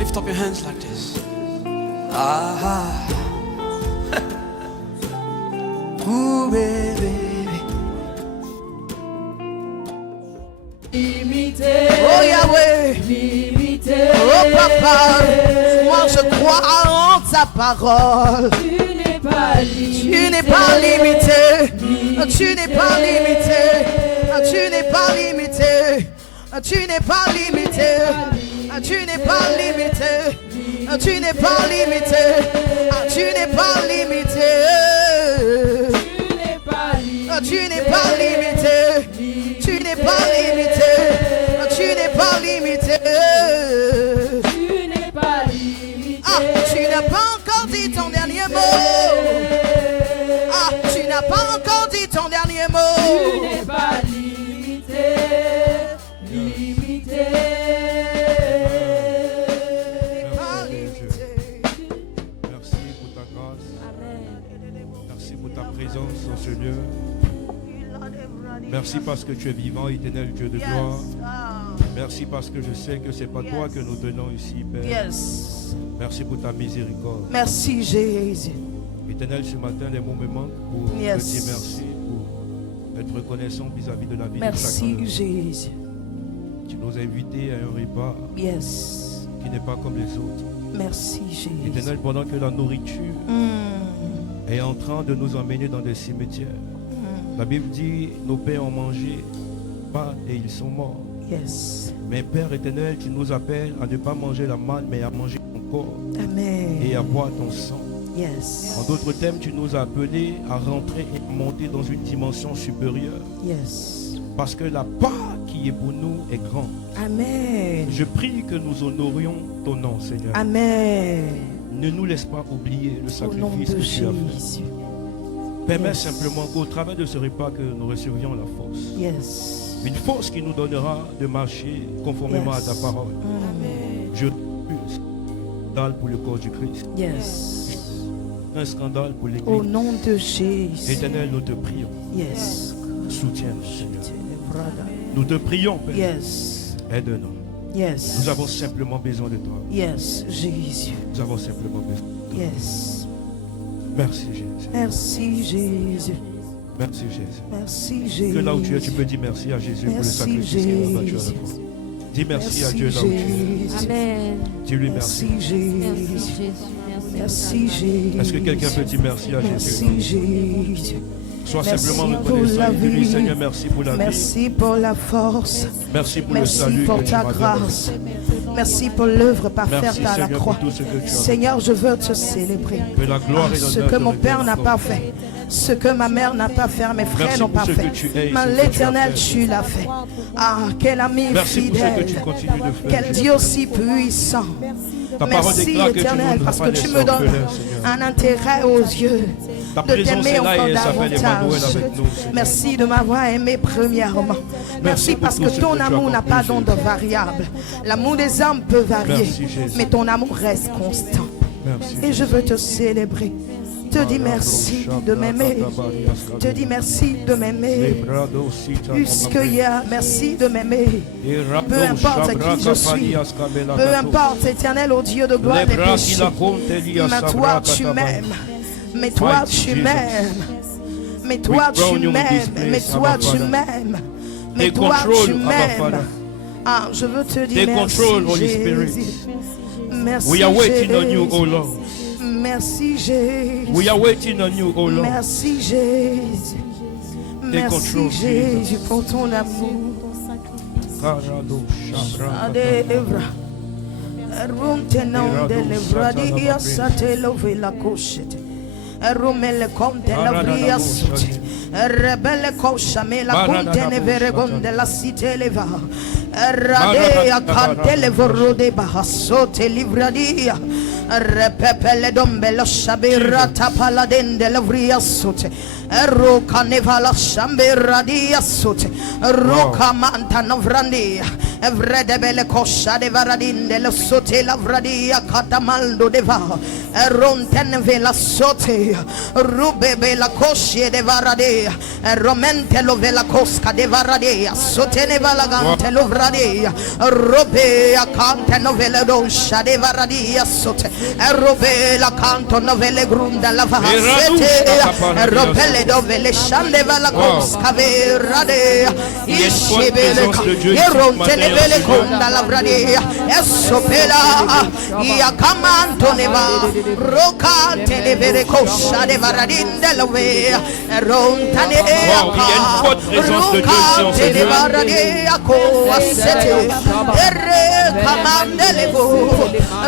Lift up your hands like this. Ah. Ooh, baby. Limité. Oh Yahweh. Limité. Oh papa. Moi je crois en ta parole. Tu n'es pas limité. Tu n'es pas limité. Tu n'es pas limité. Tu n'es pas limité. Tu n'es pas limité. Tu n'es pas limité. Tu n'es pas limité. Tu n'es pas limité. Tu n'es pas limité. Tu n'es pas limité. Tu n'es pas limité. Tu n'es pas limité. Ah, tu n'as pas encore dit ton dernier mot. Ah, tu n'as pas encore dit ton dernier mot. Tu n'es pas limité. Limité. Merci pour ta grâce. Merci pour ta présence dans ce lieu. Merci parce que tu es vivant, éternel Dieu de gloire. Merci parce que je sais que ce n'est pas toi que nous tenons ici, Père. Yes. Merci pour ta miséricorde. Merci Jésus. Éternel, ce matin, les mots me manquent pour te dire merci, pour être reconnaissant vis-à-vis de la vie de chacun. Merci Jésus. Tu nous as invités à un repas qui n'est pas comme les autres. Merci Jésus. Éternel, pendant que la nourriture est en train de nous emmener dans des cimetières, la Bible dit, nos pères ont mangé pas et ils sont morts. Yes. Mais Père éternel, tu nous appelles à ne pas manger la manne, mais à manger ton corps. Amen. Et à boire ton sang. Yes. En d'autres termes, tu nous as appelés à rentrer et à monter dans une dimension supérieure. Yes. Parce que la part qui est pour nous est grande. Amen. Je prie que nous honorions ton nom, Seigneur. Amen. Ne nous laisse pas oublier le Au nom sacrifice de que tu as fait. Jésus. Permets simplement qu'au travers de ce repas que nous recevions la force. Yes. Une force qui nous donnera de marcher conformément à ta parole. Je refuse scandale pour le corps du Christ. Yes. Un scandale pour l'église. Au nom de Jésus. Éternel, nous te prions. Yes. Soutiens-nous, Seigneur. Nous te prions, Père. Yes. Aide-nous. Yes. Nous avons simplement besoin de toi. Yes, Jésus. Nous avons simplement besoin de toi. Yes. Merci, Jésus. Merci, Jésus. Merci, Jésus. Merci, Jésus. Que là où tu es, tu peux dire merci à Jésus pour le sacrifice qu'il a battu à la croix. Dis merci à Dieu là où tu es. Amen. Dis-lui merci. Merci, Jésus. Merci Jésus. Merci, Jésus. Est-ce que quelqu'un peut dire merci à Jésus? Merci, Jésus. Sois Merci simplement pour reconnaissant la et dis-lui, vie. Seigneur, merci pour la vie. Merci pour la force. Merci pour le Merci salut pour que tu ta m'as donné. grâce. Merci pour l'œuvre parfaite Merci, à la Seigneur, croix. pour tout ce que tu as fait. Seigneur, je veux te célébrer. Que la gloire et Ce l'honneur que te mon père reviennent n'a encore. pas fait. Ce que ma mère n'a pas fait, mes frères Merci n'ont pour pas ce fait. que tu es et Mais ce que tu as l'Éternel, fait. tu l'as fait. Ah, quel ami Merci pour ce que fidèle. tu continues de faire. Quel Dieu si puissant. Ta parole Merci déclare que tu Éternel, ne nous as parce pas que tu laissés me donnes orphelins, Seigneur. un intérêt aux yeux Ta de présence t'aimer est là encore et elle s'appelle Emmanuel davantage. avec nous, Seigneur. Merci de m'avoir aimé premièrement. Merci pour parce tout que ce que ton tu as amour n'a accompli, pas d'onde Jésus. variable. L'amour des hommes peut varier, Merci, Jésus. mais ton amour reste constant. Merci. Et je veux te célébrer. Te dis merci de m'aimer. Te dis merci de m'aimer. Plus que hier, merci de m'aimer. Peu importe qui je suis. Peu importe, éternel, au Dieu de gloire des péchés. Mais toi, tu m'aimes. Mais toi, tu m'aimes. Mais toi, tu m'aimes. Mais toi, tu m'aimes. Mais toi, tu m'aimes. Ah, je veux te dire Take merci, control, Holy Spirit. Jésus. Merci, We are waiting on you, Jésus. O Lord. Merci, Jésus. We are waiting on you, O Lord. Merci, Jésus. Merci, control, Jésus, pour ton amour. Adevra. Rumtenon de levradia satelove la cochette. Rumele conte la vria sute. Rebele kosha me la conte ne veregonde la cite leva. Radea cante le vorrode bahasote livradia. Repepele dombe lo shabirata paladende la vria sute. Roca neva la shambiradia sute. Roca manta novrandia. Vredebele kosha de varadinde le sote la vradia katamaldo deva. Ronten vela sote. Rubebe la koshe de varade. Romente lo vela koska de varade. Sote ne valagante lo vrade. Robe acante novele dosha de varadia sote. Robe la canto novele grunda la vasete. Robele dovele shande vala koska verade. Ishibele ronte ne vele konda la vrade. Esopela ia kamanto neva. Rocante ne vele kosha de varadinde lo ve. Rontane rocante ne varade ako asete. Erre kamandele vo.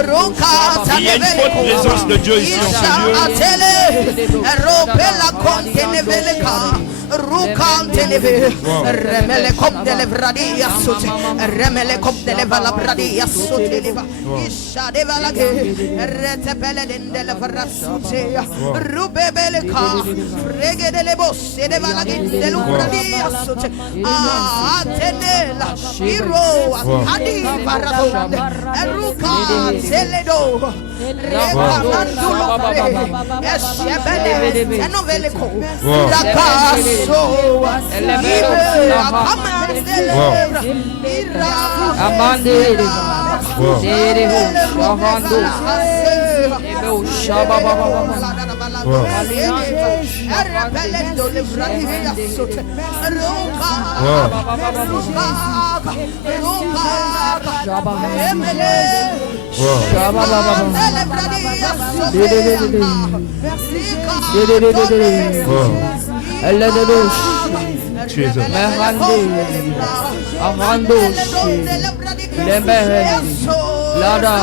Rocata ne vele présence de Dieu ici en ce lieu. Ropela conte ne vele ka. Rucante ne ve. Remele kom de le vradia sote. Remele kom de le vala vradia sote leva. Isha de vala ge. Retepele de le vrasute. Rubebele ka. Rege de le bosse de vala ge de lu vradia sote. Ah tenela. Iro adi varadonde. Ruka teledo. Repamandulo pre. Eshebele. Enovele ko. Rakaso. Jesus. Lada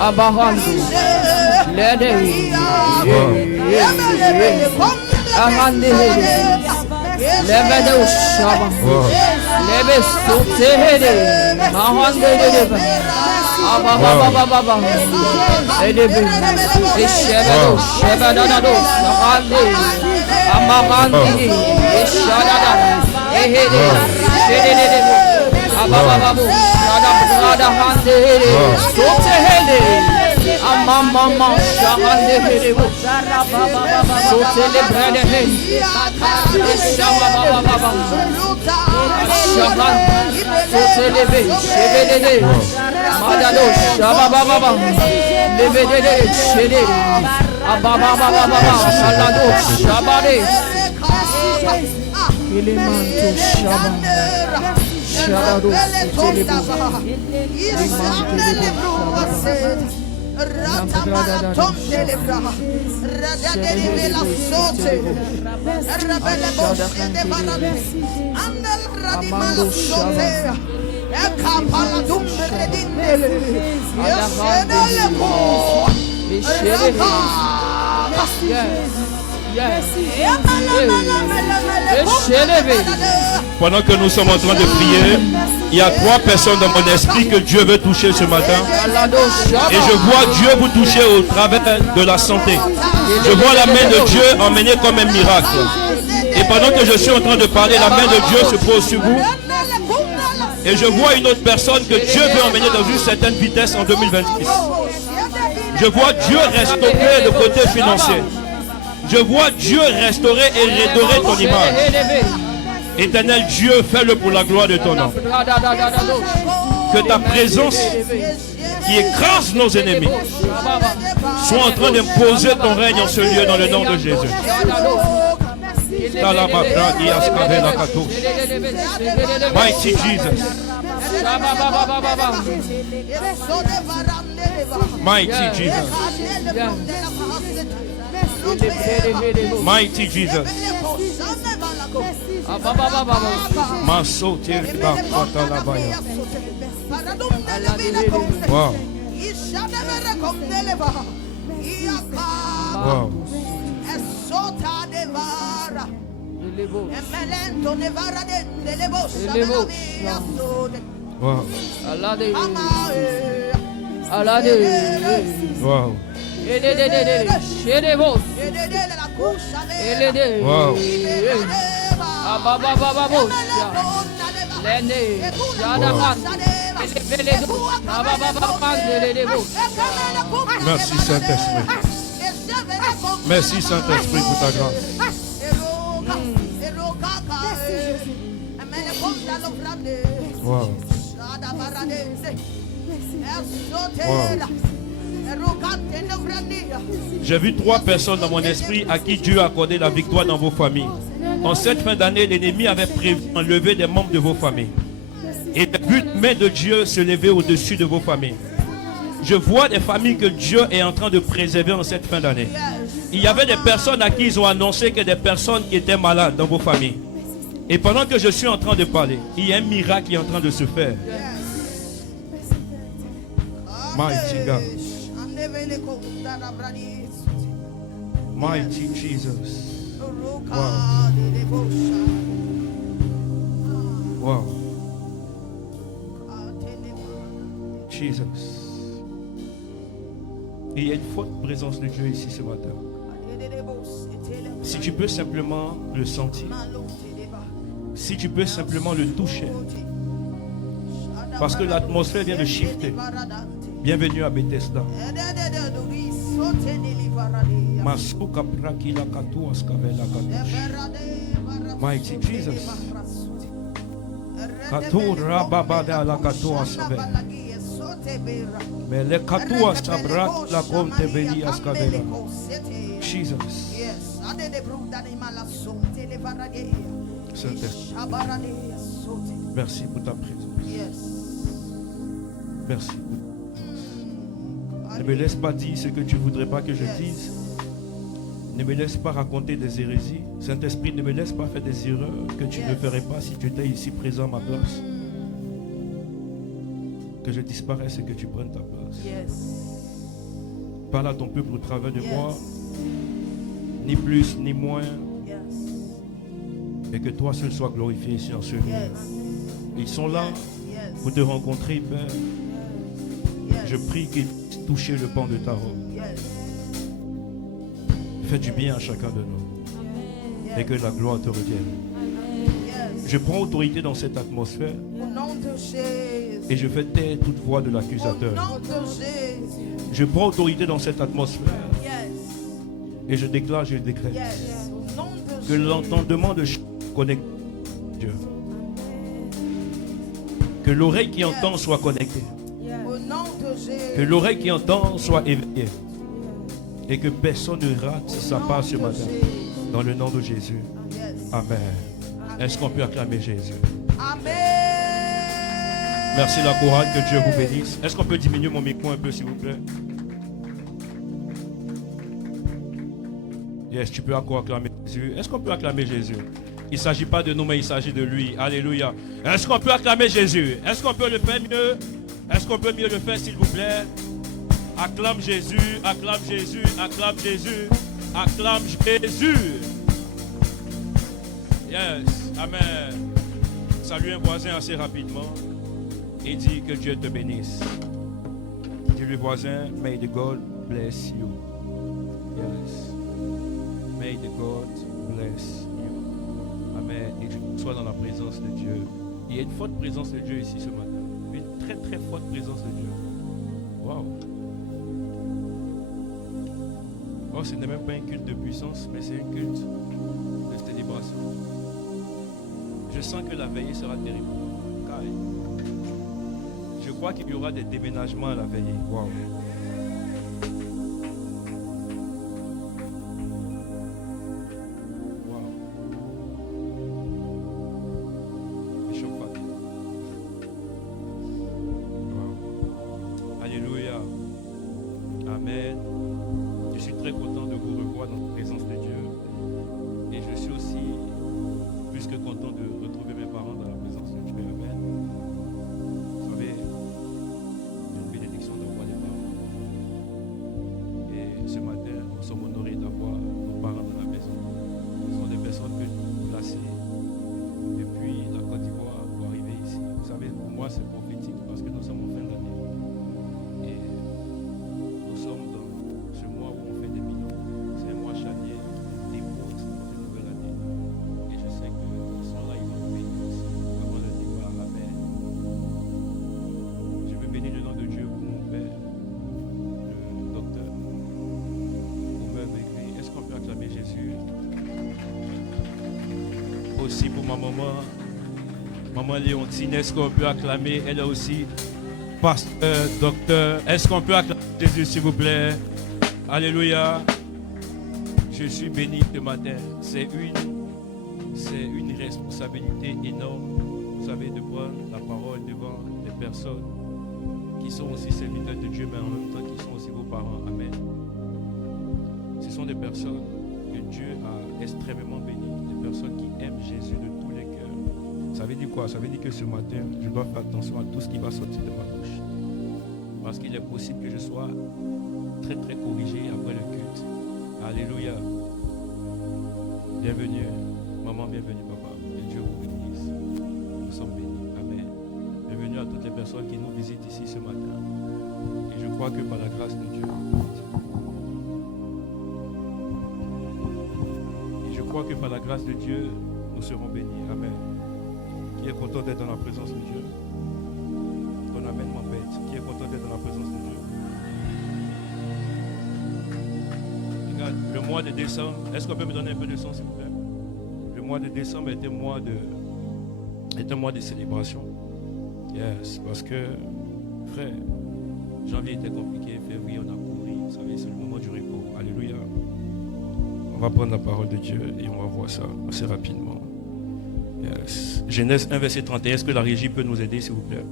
Abahandu Lede Ahandi Lebedo Shaba Lebe Sotehede Mahande Ababa Edebe Ishebedo Shebadado Sahandi Amahandi Ishadada Ehede Shedede Abababu Rada Hande Sotehede Amama Shahande Hede Sotele Brede Ishababa Shahan Sotelebe Shebede Madado Shababa Lebede Shede Ababa Salado Shabade Kilimanto Shabba Shabado Ratamala tombe lebra, radaderi vela sote, rabele boshe de barade, andel radimala sote, ekapala dumbe redindele, yesedele ko, Pendant que nous sommes en train de prier, il y a 3 personnes dans mon esprit que Dieu veut toucher ce matin. Et je vois Dieu vous toucher au travers de la santé. Je vois la main de Dieu emmener comme un miracle. Et pendant que je suis en train de parler, la main de Dieu se pose sur vous. Et je vois une autre personne que Dieu veut emmener dans une certaine vitesse en 2026. Je vois Dieu restaurer le côté financier. Je vois Dieu restaurer et redorer ton image. Éternel Dieu, fais-le pour la gloire de ton nom. Que ta présence qui écrase nos ennemis soit en train d'imposer ton règne en ce lieu dans le nom de Jésus. Mighty Jesus. Mighty Jesus. Mighty Jesus. Wow. Wow. Wow. Wow. Wow. Merci Saint-Esprit. Merci Saint-Esprit pour ta grâce. Wow. J'ai vu 3 personnes dans mon esprit à qui Dieu a accordé la victoire dans vos familles. En cette fin d'année, l'ennemi avait prévu enlever des membres de vos familles. Et j'ai vu la main de Dieu se lever au-dessus de vos familles. Je vois des familles que Dieu est en train de préserver en cette fin d'année. Il y avait des personnes à qui ils ont annoncé que des personnes qui étaient malades dans vos familles. Et pendant que je suis en train de parler, il y a un miracle qui est en train de se faire. Mighty God. Mighty Jesus. Wow. Wow. Jesus. Et il y a une forte présence de Dieu ici ce matin. Si tu peux simplement le sentir, si tu peux simplement le toucher, parce que l'atmosphère vient de shifter. Bienvenue à Bethesda. Mighty Jesus. Katura babada la katua sabe. Mais le katua sabra la compte veni ascavela. Jesus. Saint-Esprit. Merci pour ta présence. Merci. Ne me laisse pas dire ce que tu ne voudrais pas que je dise. Ne me laisse pas raconter des hérésies. Saint-Esprit, ne me laisse pas faire des erreurs que tu ne ferais pas si tu étais ici présent à ma place. Que je disparaisse et que tu prennes ta place. Parle à ton peuple au travers de moi. Ni plus ni moins. Et que toi seul sois glorifié ici en ce lieu. Ils sont là pour te rencontrer, Père. Je prie qu'ils puissent toucher le pan de ta robe. Fais du bien à chacun de nous. Et que la gloire te revienne. Je prends autorité dans cette atmosphère. Et je fais taire toute voix de l'accusateur. Je prends autorité dans cette atmosphère. Et je déclare, je décrète. Que l'entendement de connecté à Dieu. Que l'oreille qui entend soit connectée. Que l'oreille qui entend soit éveillée. Et que personne ne rate sa part ce matin. Dans le nom de Jésus. Amen. Est-ce qu'on peut acclamer Jésus? Amen. Merci la chorale, que Dieu vous bénisse. Est-ce qu'on peut diminuer mon micro un peu s'il vous plaît? Yes, tu peux encore acclamer Jésus. Est-ce qu'on peut acclamer Jésus? Il ne s'agit pas de nous, mais il s'agit de lui. Alléluia. Est-ce qu'on peut acclamer Jésus? Est-ce qu'on peut le faire mieux? Est-ce qu'on peut mieux le faire, s'il vous plaît? Acclame Jésus, acclame Jésus, acclame Jésus, acclame Jésus. Yes, amen. Salue un voisin assez rapidement et dis que Dieu te bénisse. Dis-lui voisin, may the God bless you. Yes. May the God bless you. Amen. Et que tu sois dans la présence de Dieu. Il y a une forte présence de Dieu ici ce matin. Une très très forte présence de Dieu. Wow. Oh, ce n'est même pas un culte de puissance, mais c'est un culte de célébration. Je sens que la veillée sera terrible. Je crois qu'il y aura des déménagements à la veillée. Wow. aussi pour ma maman. Maman Léontine, est-ce qu'on peut acclamer? Elle est aussi pasteur, docteur. Est-ce qu'on peut acclamer Jésus, s'il vous plaît? Alléluia. Je suis béni ce matin. C'est une responsabilité énorme, vous savez, de prendre la parole devant des personnes qui sont aussi serviteurs de Dieu, mais en même temps qui sont aussi vos parents. Amen. Ce sont des personnes que Dieu a extrêmement bénies, des personnes qui aiment Jésus de tous les cœurs. Ça veut dire quoi? Ça veut dire que ce matin, je dois faire attention à tout ce qui va sortir de ma bouche. Parce qu'il est possible que je sois très très corrigé après le culte. Alléluia. Bienvenue, maman, bienvenue, papa. Que Dieu vous bénisse. Nous sommes bénis. Amen. Bienvenue à toutes les personnes qui nous visitent ici ce matin. Et je crois que par la grâce de Dieu, nous serons bénis. Amen. Qui est content d'être dans la présence de Dieu? Ton amen m'embête. Qui est content d'être dans la présence de Dieu? Regarde, le mois de décembre, est-ce qu'on peut me donner un peu de son, s'il vous plaît? Le mois de décembre est un mois de célébration. Yes, parce que, frère, janvier était compliqué, février on a couru, vous savez, c'est le moment du repos. Alléluia. On va prendre la parole de Dieu et on va voir ça assez rapidement. Yes. Genèse 1, verset 31. Est-ce que la régie peut nous aider, s'il vous plaît?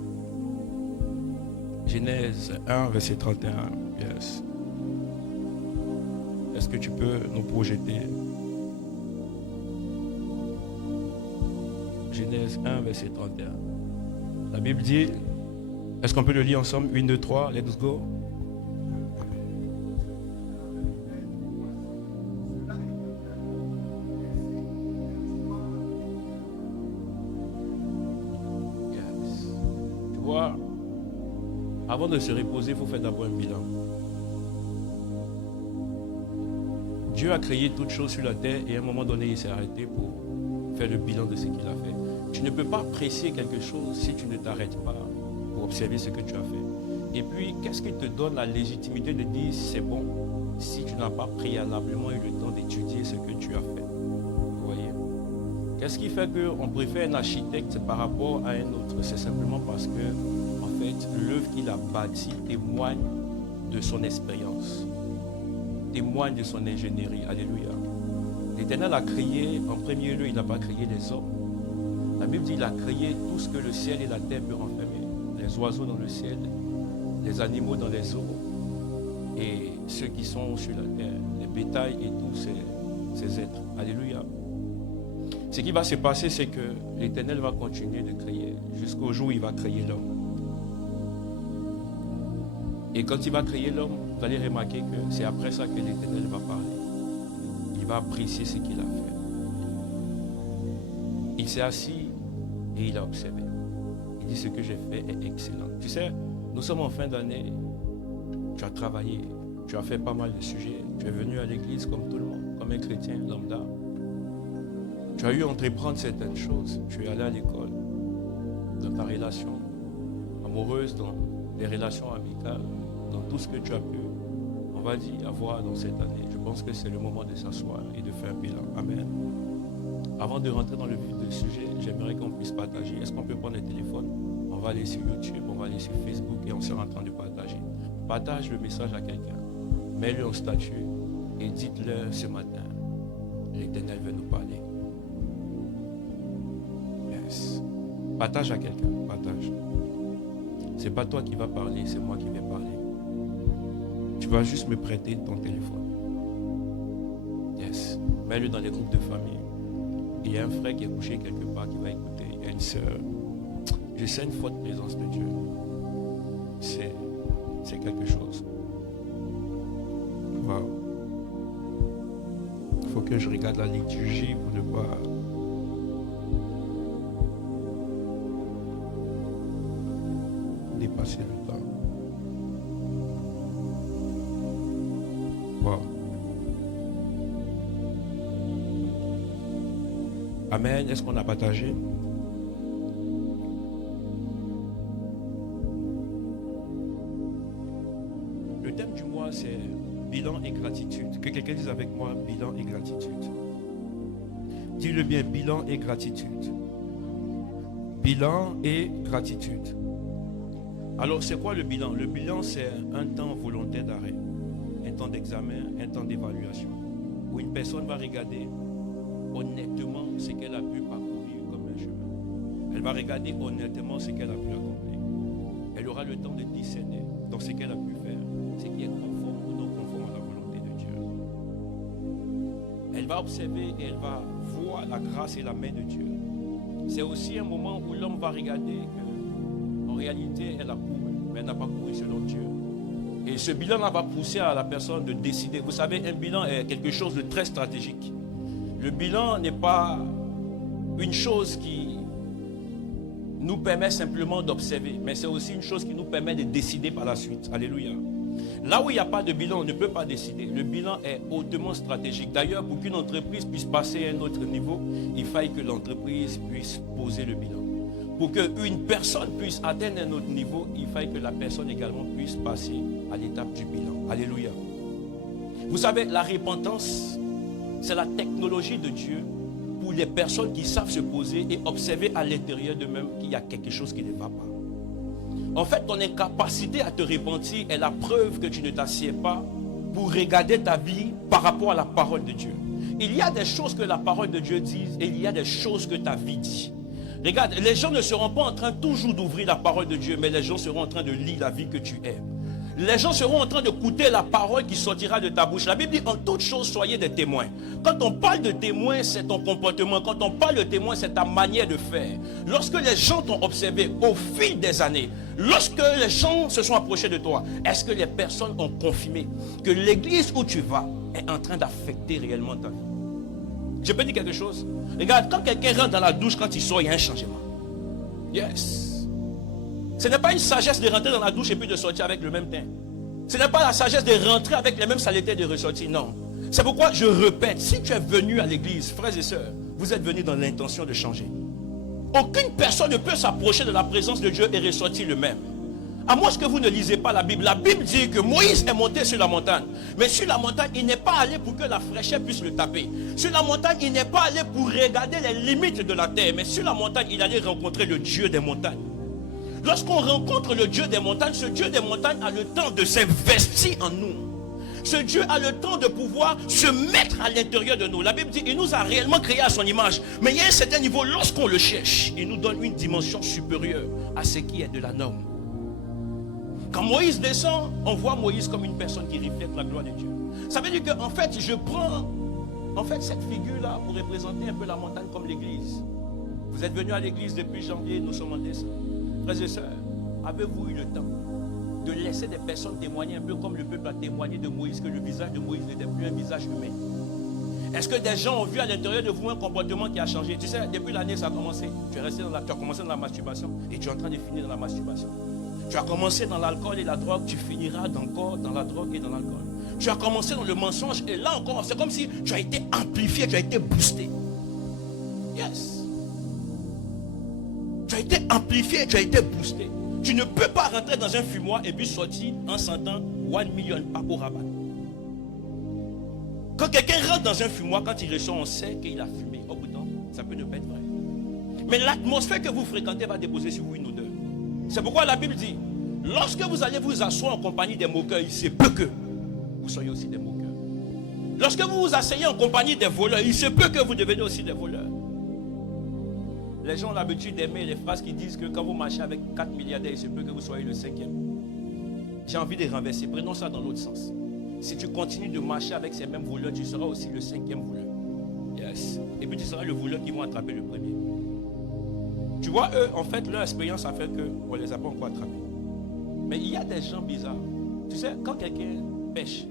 Genèse 1, verset 31. Yes. Est-ce que tu peux nous projeter? Genèse 1, verset 31. La Bible dit, est-ce qu'on peut le lire ensemble? 1, 2, 3, let's go. Yes. Tu vois, avant de se reposer, il faut faire d'abord un bilan. Dieu a créé toutes choses sur la terre et à un moment donné, il s'est arrêté pour faire le bilan de ce qu'il a fait. Tu ne peux pas apprécier quelque chose si tu ne t'arrêtes pas pour observer ce que tu as fait. Et puis, qu'est-ce qui te donne la légitimité de dire c'est bon si tu n'as pas préalablement eu le temps d'étudier ce que tu as fait? Vous voyez? Qu'est-ce qui fait qu'on préfère un architecte par rapport à un autre? C'est simplement parce que, en fait, l'œuvre qu'il a bâtie témoigne de son expérience, témoigne de son ingénierie. Alléluia. L'Éternel a créé, en premier lieu, il n'a pas créé les hommes. La Bible dit qu'il a créé tout ce que le ciel et la terre peuvent renfermer. Les oiseaux dans le ciel, les animaux dans les eaux, et ceux qui sont sur la terre, les bétails et tous ces êtres. Alléluia. Ce qui va se passer, c'est que l'Éternel va continuer de créer jusqu'au jour où il va créer l'homme. Et quand il va créer l'homme, vous allez remarquer que c'est après ça que l'Éternel va parler. Il va apprécier ce qu'il a fait. Il s'est assis et il a observé. Il dit ce que j'ai fait est excellent. Tu sais, nous sommes en fin d'année. Tu as travaillé, tu as fait pas mal de sujets. Tu es venu à l'église comme tout le monde, comme un chrétien lambda. Tu as eu à entreprendre certaines choses. Tu es allé à l'école, dans ta relation amoureuse, dans les relations amicales, dans tout ce que tu as pu, on va dire, avoir dans cette année. Je pense que c'est le moment de s'asseoir et de faire un bilan. Amen. Avant de rentrer dans le vif du sujet, j'aimerais qu'on puisse partager. Est-ce qu'on peut prendre le téléphone? On va aller sur YouTube, on va aller sur Facebook et on sera en train de partager. Partage le message à quelqu'un. Mets-le en statut et dites-le ce matin. L'Éternel veut nous parler. Yes. Partage à quelqu'un. Partage. C'est pas toi qui vas parler, c'est moi qui vais parler. Tu vas juste me prêter ton téléphone. Yes. Mets-le dans les groupes de famille. Il y a un frère qui est couché quelque part qui va écouter. Il y a une sœur. Je sens une forte présence de Dieu. C'est quelque chose. Wow. Il faut que je regarde la liturgie pour ne pas... dépasser le temps. Wow. Amen. Est-ce qu'on a partagé? Le thème du mois, c'est bilan et gratitude. Que quelqu'un dise avec moi, bilan et gratitude. Dis-le bien, bilan et gratitude. Bilan et gratitude. Alors, c'est quoi le bilan? Le bilan, c'est un temps volontaire d'arrêt, un temps d'examen, un temps d'évaluation, où une personne va regarder honnêtement ce qu'elle a pu parcourir comme un chemin. Elle va regarder honnêtement ce qu'elle a pu accomplir. Elle aura le temps de discerner dans ce qu'elle a pu faire, ce qui est conforme ou non conforme à la volonté de Dieu. Elle va observer et elle va voir la grâce et la main de Dieu. C'est aussi un moment où l'homme va regarder qu'en réalité, elle a couru, mais elle n'a pas couru selon Dieu. Et ce bilan-là va pousser à la personne de décider. Vous savez, un bilan est quelque chose de très stratégique. Le bilan n'est pas une chose qui nous permet simplement d'observer, mais c'est aussi une chose qui nous permet de décider par la suite. Alléluia. Là où il n'y a pas de bilan, on ne peut pas décider. Le bilan est hautement stratégique. D'ailleurs, pour qu'une entreprise puisse passer à un autre niveau, il faille que l'entreprise puisse poser le bilan. Pour qu'une personne puisse atteindre un autre niveau, il faille que la personne également puisse passer à l'étape du bilan. Alléluia. Vous savez, la repentance, c'est la technologie de Dieu pour les personnes qui savent se poser et observer à l'intérieur d'eux-mêmes qu'il y a quelque chose qui ne va pas. En fait, ton incapacité à te repentir est la preuve que tu ne t'assieds pas pour regarder ta vie par rapport à la parole de Dieu. Il y a des choses que la parole de Dieu dit et il y a des choses que ta vie dit. Regarde, les gens ne seront pas en train toujours d'ouvrir la parole de Dieu, mais les gens seront en train de lire la vie que tu es. Les gens seront en train d'écouter la parole qui sortira de ta bouche. La Bible dit, en toutes choses, soyez des témoins. Quand on parle de témoin, c'est ton comportement. Quand on parle de témoin, c'est ta manière de faire. Lorsque les gens t'ont observé au fil des années, lorsque les gens se sont approchés de toi, est-ce que les personnes ont confirmé que l'église où tu vas est en train d'affecter réellement ta vie? Je peux dire quelque chose? Regarde, quand quelqu'un rentre dans la douche, quand il sort, il y a un changement. Yes. Ce n'est pas une sagesse de rentrer dans la douche et puis de sortir avec le même teint. Ce n'est pas la sagesse de rentrer avec les mêmes saletés et de ressortir. Non. C'est pourquoi je répète, si tu es venu à l'église, frères et sœurs, vous êtes venus dans l'intention de changer. Aucune personne ne peut s'approcher de la présence de Dieu et ressortir le même. À moins que vous ne lisez pas la Bible. La Bible dit que Moïse est monté sur la montagne. Mais sur la montagne, il n'est pas allé pour que la fraîcheur puisse le taper. Sur la montagne, il n'est pas allé pour regarder les limites de la terre. Mais sur la montagne, il allait rencontrer le Dieu des montagnes. Lorsqu'on rencontre le Dieu des montagnes, ce Dieu des montagnes a le temps de s'investir en nous. Ce Dieu a le temps de pouvoir se mettre à l'intérieur de nous. La Bible dit qu'il nous a réellement créés à son image. Mais il y a un certain niveau, lorsqu'on le cherche, il nous donne une dimension supérieure à ce qui est de la norme. Quand Moïse descend, on voit Moïse comme une personne qui reflète la gloire de Dieu. Ça veut dire qu'en fait, je prends cette figure-là pour représenter un peu la montagne comme l'église. Vous êtes venus à l'église depuis janvier, nous sommes en décembre. Frères et sœurs, avez-vous eu le temps de laisser des personnes témoigner un peu comme le peuple a témoigné de Moïse, que le visage de Moïse n'était plus un visage humain? Est-ce que des gens ont vu à l'intérieur de vous un comportement qui a changé? Tu sais, depuis l'année ça a commencé. Tu as commencé dans la masturbation et tu es en train de finir dans la masturbation. Tu as commencé dans l'alcool et la drogue, tu finiras encore dans la drogue et dans l'alcool. Tu as commencé dans le mensonge et là encore, c'est comme si tu as été amplifié, tu as été boosté. Yes. Tu as été amplifié, tu as été boosté. Tu ne peux pas rentrer dans un fumoir et puis sortir en sentant 1 million Paco Rabanne. Quand quelqu'un rentre dans un fumoir, quand il ressort, on sait qu'il a fumé. Oh pourtant, ça peut ne pas être vrai. Mais l'atmosphère que vous fréquentez va déposer sur vous une odeur. C'est pourquoi la Bible dit, lorsque vous allez vous asseoir en compagnie des moqueurs, il se peut que vous soyez aussi des moqueurs. Lorsque vous vous asseyez en compagnie des voleurs, il se peut que vous deveniez aussi des voleurs. Les gens ont l'habitude d'aimer les phrases qui disent que quand vous marchez avec 4 milliardaires, il se peut que vous soyez le 5e. J'ai envie de renverser. Prenons ça dans l'autre sens. Si tu continues de marcher avec ces mêmes voleurs, tu seras aussi le 5e voleur. Yes. Et puis tu seras le voleur qui va attraper le premier. Tu vois, eux, en fait, leur expérience a fait qu'on ne les a pas encore attrapés. Mais il y a des gens bizarres. Tu sais, quand quelqu'un pêche,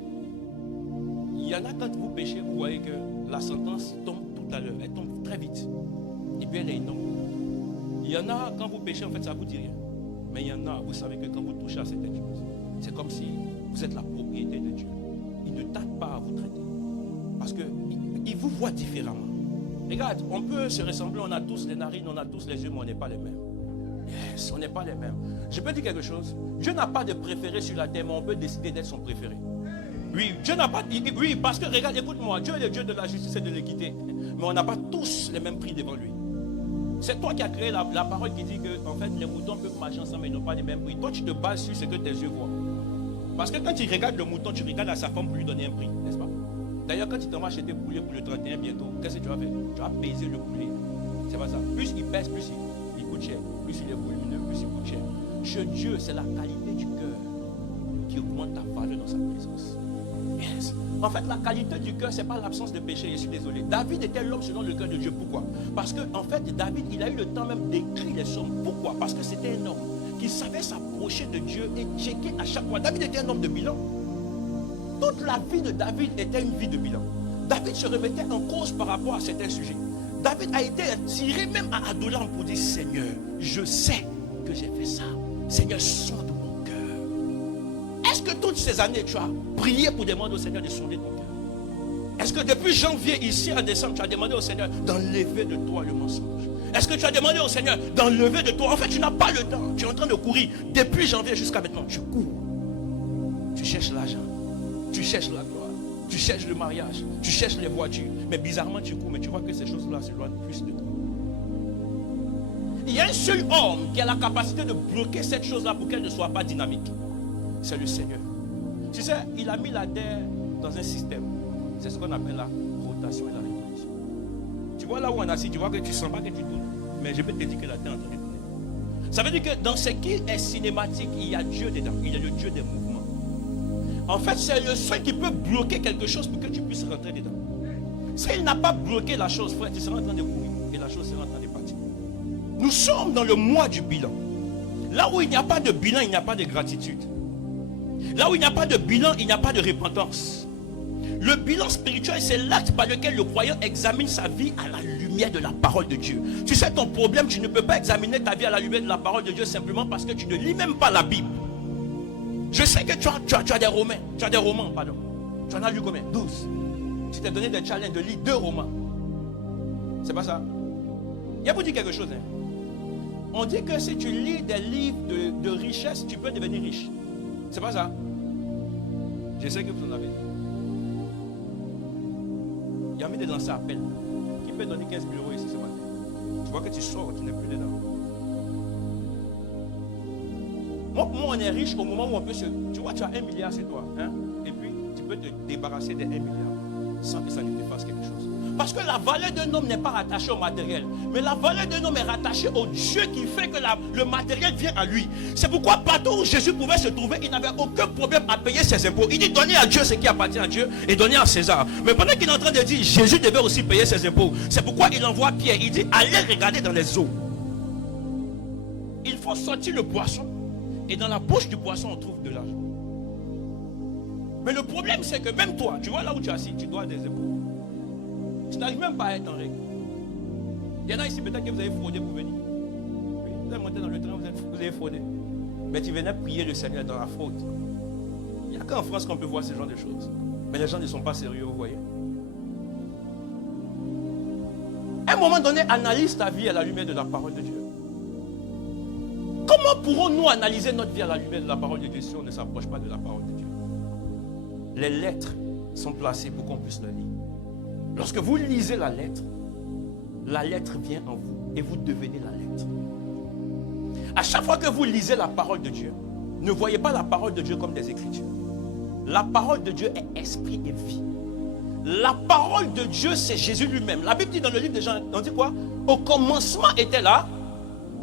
il y en a quand vous pêchez, vous voyez que la sentence tombe tout à l'heure. Elle tombe très vite. Et puis elle est énorme. Il y en a, quand vous péchez, en fait, ça ne vous dit rien. Mais il y en a, vous savez que quand vous touchez à certaines choses, c'est comme si vous êtes la propriété de Dieu. Il ne tarde pas à vous traiter. Parce qu'il vous voit différemment. Regarde, on peut se ressembler, on a tous les narines, on a tous les yeux, mais on n'est pas les mêmes. Yes, on n'est pas les mêmes. Je peux dire quelque chose. Dieu n'a pas de préféré sur la terre, mais on peut décider d'être son préféré. Oui, Dieu n'a pas... Oui, parce que, regarde, écoute-moi, Dieu est le Dieu de la justice et de l'équité. Mais on n'a pas tous les mêmes prix devant lui. C'est toi qui as créé la parole qui dit que en fait, les moutons peuvent marcher ensemble mais ils n'ont pas les mêmes prix. Toi, tu te bases sur ce que tes yeux voient. Parce que quand tu regardes le mouton, tu regardes à sa forme pour lui donner un prix, n'est-ce pas? D'ailleurs, quand tu t'en vas acheter poulet pour le 31 bientôt, qu'est-ce que tu vas faire? Tu vas peser le poulet. C'est pas ça. Plus il pèse, plus il coûte cher. Plus il est volumineux, plus il coûte cher. Chez Dieu, c'est la qualité du cœur qui augmente ta valeur dans sa présence. Yes. En fait, la qualité du cœur, ce n'est pas l'absence de péché, je suis désolé. David était l'homme selon le cœur de Dieu. Pourquoi? Parce que, en fait, David, il a eu le temps même d'écrire les psaumes. Pourquoi? Parce que c'était un homme qui savait s'approcher de Dieu et checker à chaque fois. David était un homme de bilan. Toute la vie de David était une vie de bilan. David se remettait en cause par rapport à certains sujets. David a été tiré même à Adolam pour dire, Seigneur, je sais que j'ai fait ça. Seigneur, sonde mon cœur. Est-ce que toutes ces années, tu as prié pour demander au Seigneur de sonder ton cœur? Est-ce que depuis janvier, ici en décembre, tu as demandé au Seigneur d'enlever de toi le mensonge? Est-ce que tu as demandé au Seigneur d'enlever de toi? En fait, tu n'as pas le temps. Tu es en train de courir. Depuis janvier jusqu'à maintenant, tu cours. Tu cherches l'argent. Tu cherches la gloire. Tu cherches le mariage. Tu cherches les voitures. Mais bizarrement, tu cours. Mais tu vois que ces choses-là s'éloignent plus de toi. Il y a un seul homme qui a la capacité de bloquer cette chose-là pour qu'elle ne soit pas dynamique. C'est le Seigneur. Tu sais, il a mis la terre dans un système. C'est ce qu'on appelle la rotation et la révolution. Tu vois là où on est assis, tu vois que tu ne sens pas que tu tournes. Mais je peux te dire que la terre est en train de tourner. Ça veut dire que dans ce qui est cinématique, il y a Dieu dedans. Il y a le Dieu des mouvements. En fait, c'est le seul qui peut bloquer quelque chose pour que tu puisses rentrer dedans. S'il n'a pas bloqué la chose, frère, tu seras en train de courir et la chose sera en train de partir. Nous sommes dans le mois du bilan. Là où il n'y a pas de bilan, il n'y a pas de gratitude. Là où il n'y a pas de bilan, il n'y a pas de repentance. Le bilan spirituel, c'est l'acte par lequel le croyant examine sa vie à la lumière de la parole de Dieu. Tu sais, ton problème, tu ne peux pas examiner ta vie à la lumière de la parole de Dieu simplement parce que tu ne lis même pas la Bible. Je sais que tu as des romans. Tu as des romans, pardon. Tu en as lu combien? 12. Tu t'es donné des challenges de lire 2 romans. C'est pas ça. Il y a pour dire quelque chose. Hein. On dit que si tu lis des livres de richesse, tu peux devenir riche. C'est pas ça. Je sais que vous en avez. Il y a envie de lancer appel. Qui peut donner 15 000 euros ici ce matin? Tu vois que tu sors, tu n'es plus dedans. Moi, on est riche au moment où on peut se... Tu vois, tu as 1 milliard sur toi. Hein? Et puis, tu peux te débarrasser des 1 milliard sans que ça ne te fasse quelque chose. Parce que la valeur d'un homme n'est pas rattachée au matériel. Mais la valeur d'un homme est rattachée au Dieu qui fait que le matériel vient à lui. C'est pourquoi partout où Jésus pouvait se trouver, il n'avait aucun problème à payer ses impôts. Il dit donnez à Dieu ce qui appartient à Dieu et donnez à César. Mais pendant qu'il est en train de dire Jésus devait aussi payer ses impôts. C'est pourquoi il envoie Pierre. Il dit allez regarder dans les eaux. Il faut sortir le poisson. Et dans la poche du poisson, on trouve de l'argent. Mais le problème, c'est que même toi, tu vois là où tu es assis, tu dois des impôts. Tu n'arrives même pas à être en règle. Il y en a ici peut-être que vous avez fraudé pour venir. Oui, vous avez monté dans le train, vous avez fraudé. Mais tu venais prier le Seigneur dans la fraude. Il n'y a qu'en France qu'on peut voir ce genre de choses. Mais les gens ne sont pas sérieux, vous voyez. À un moment donné, analyse ta vie à la lumière de la parole de Dieu. Comment pourrons-nous analyser notre vie à la lumière de la parole de Dieu si on ne s'approche pas de la parole de Dieu? Les lettres sont placées pour qu'on puisse la lire. Lorsque vous lisez la lettre vient en vous et vous devenez la lettre. À chaque fois que vous lisez la parole de Dieu, ne voyez pas la parole de Dieu comme des écritures. La parole de Dieu est esprit et vie. La parole de Dieu, c'est Jésus lui-même. La Bible dit dans le livre de Jean, on dit quoi? Au commencement était là.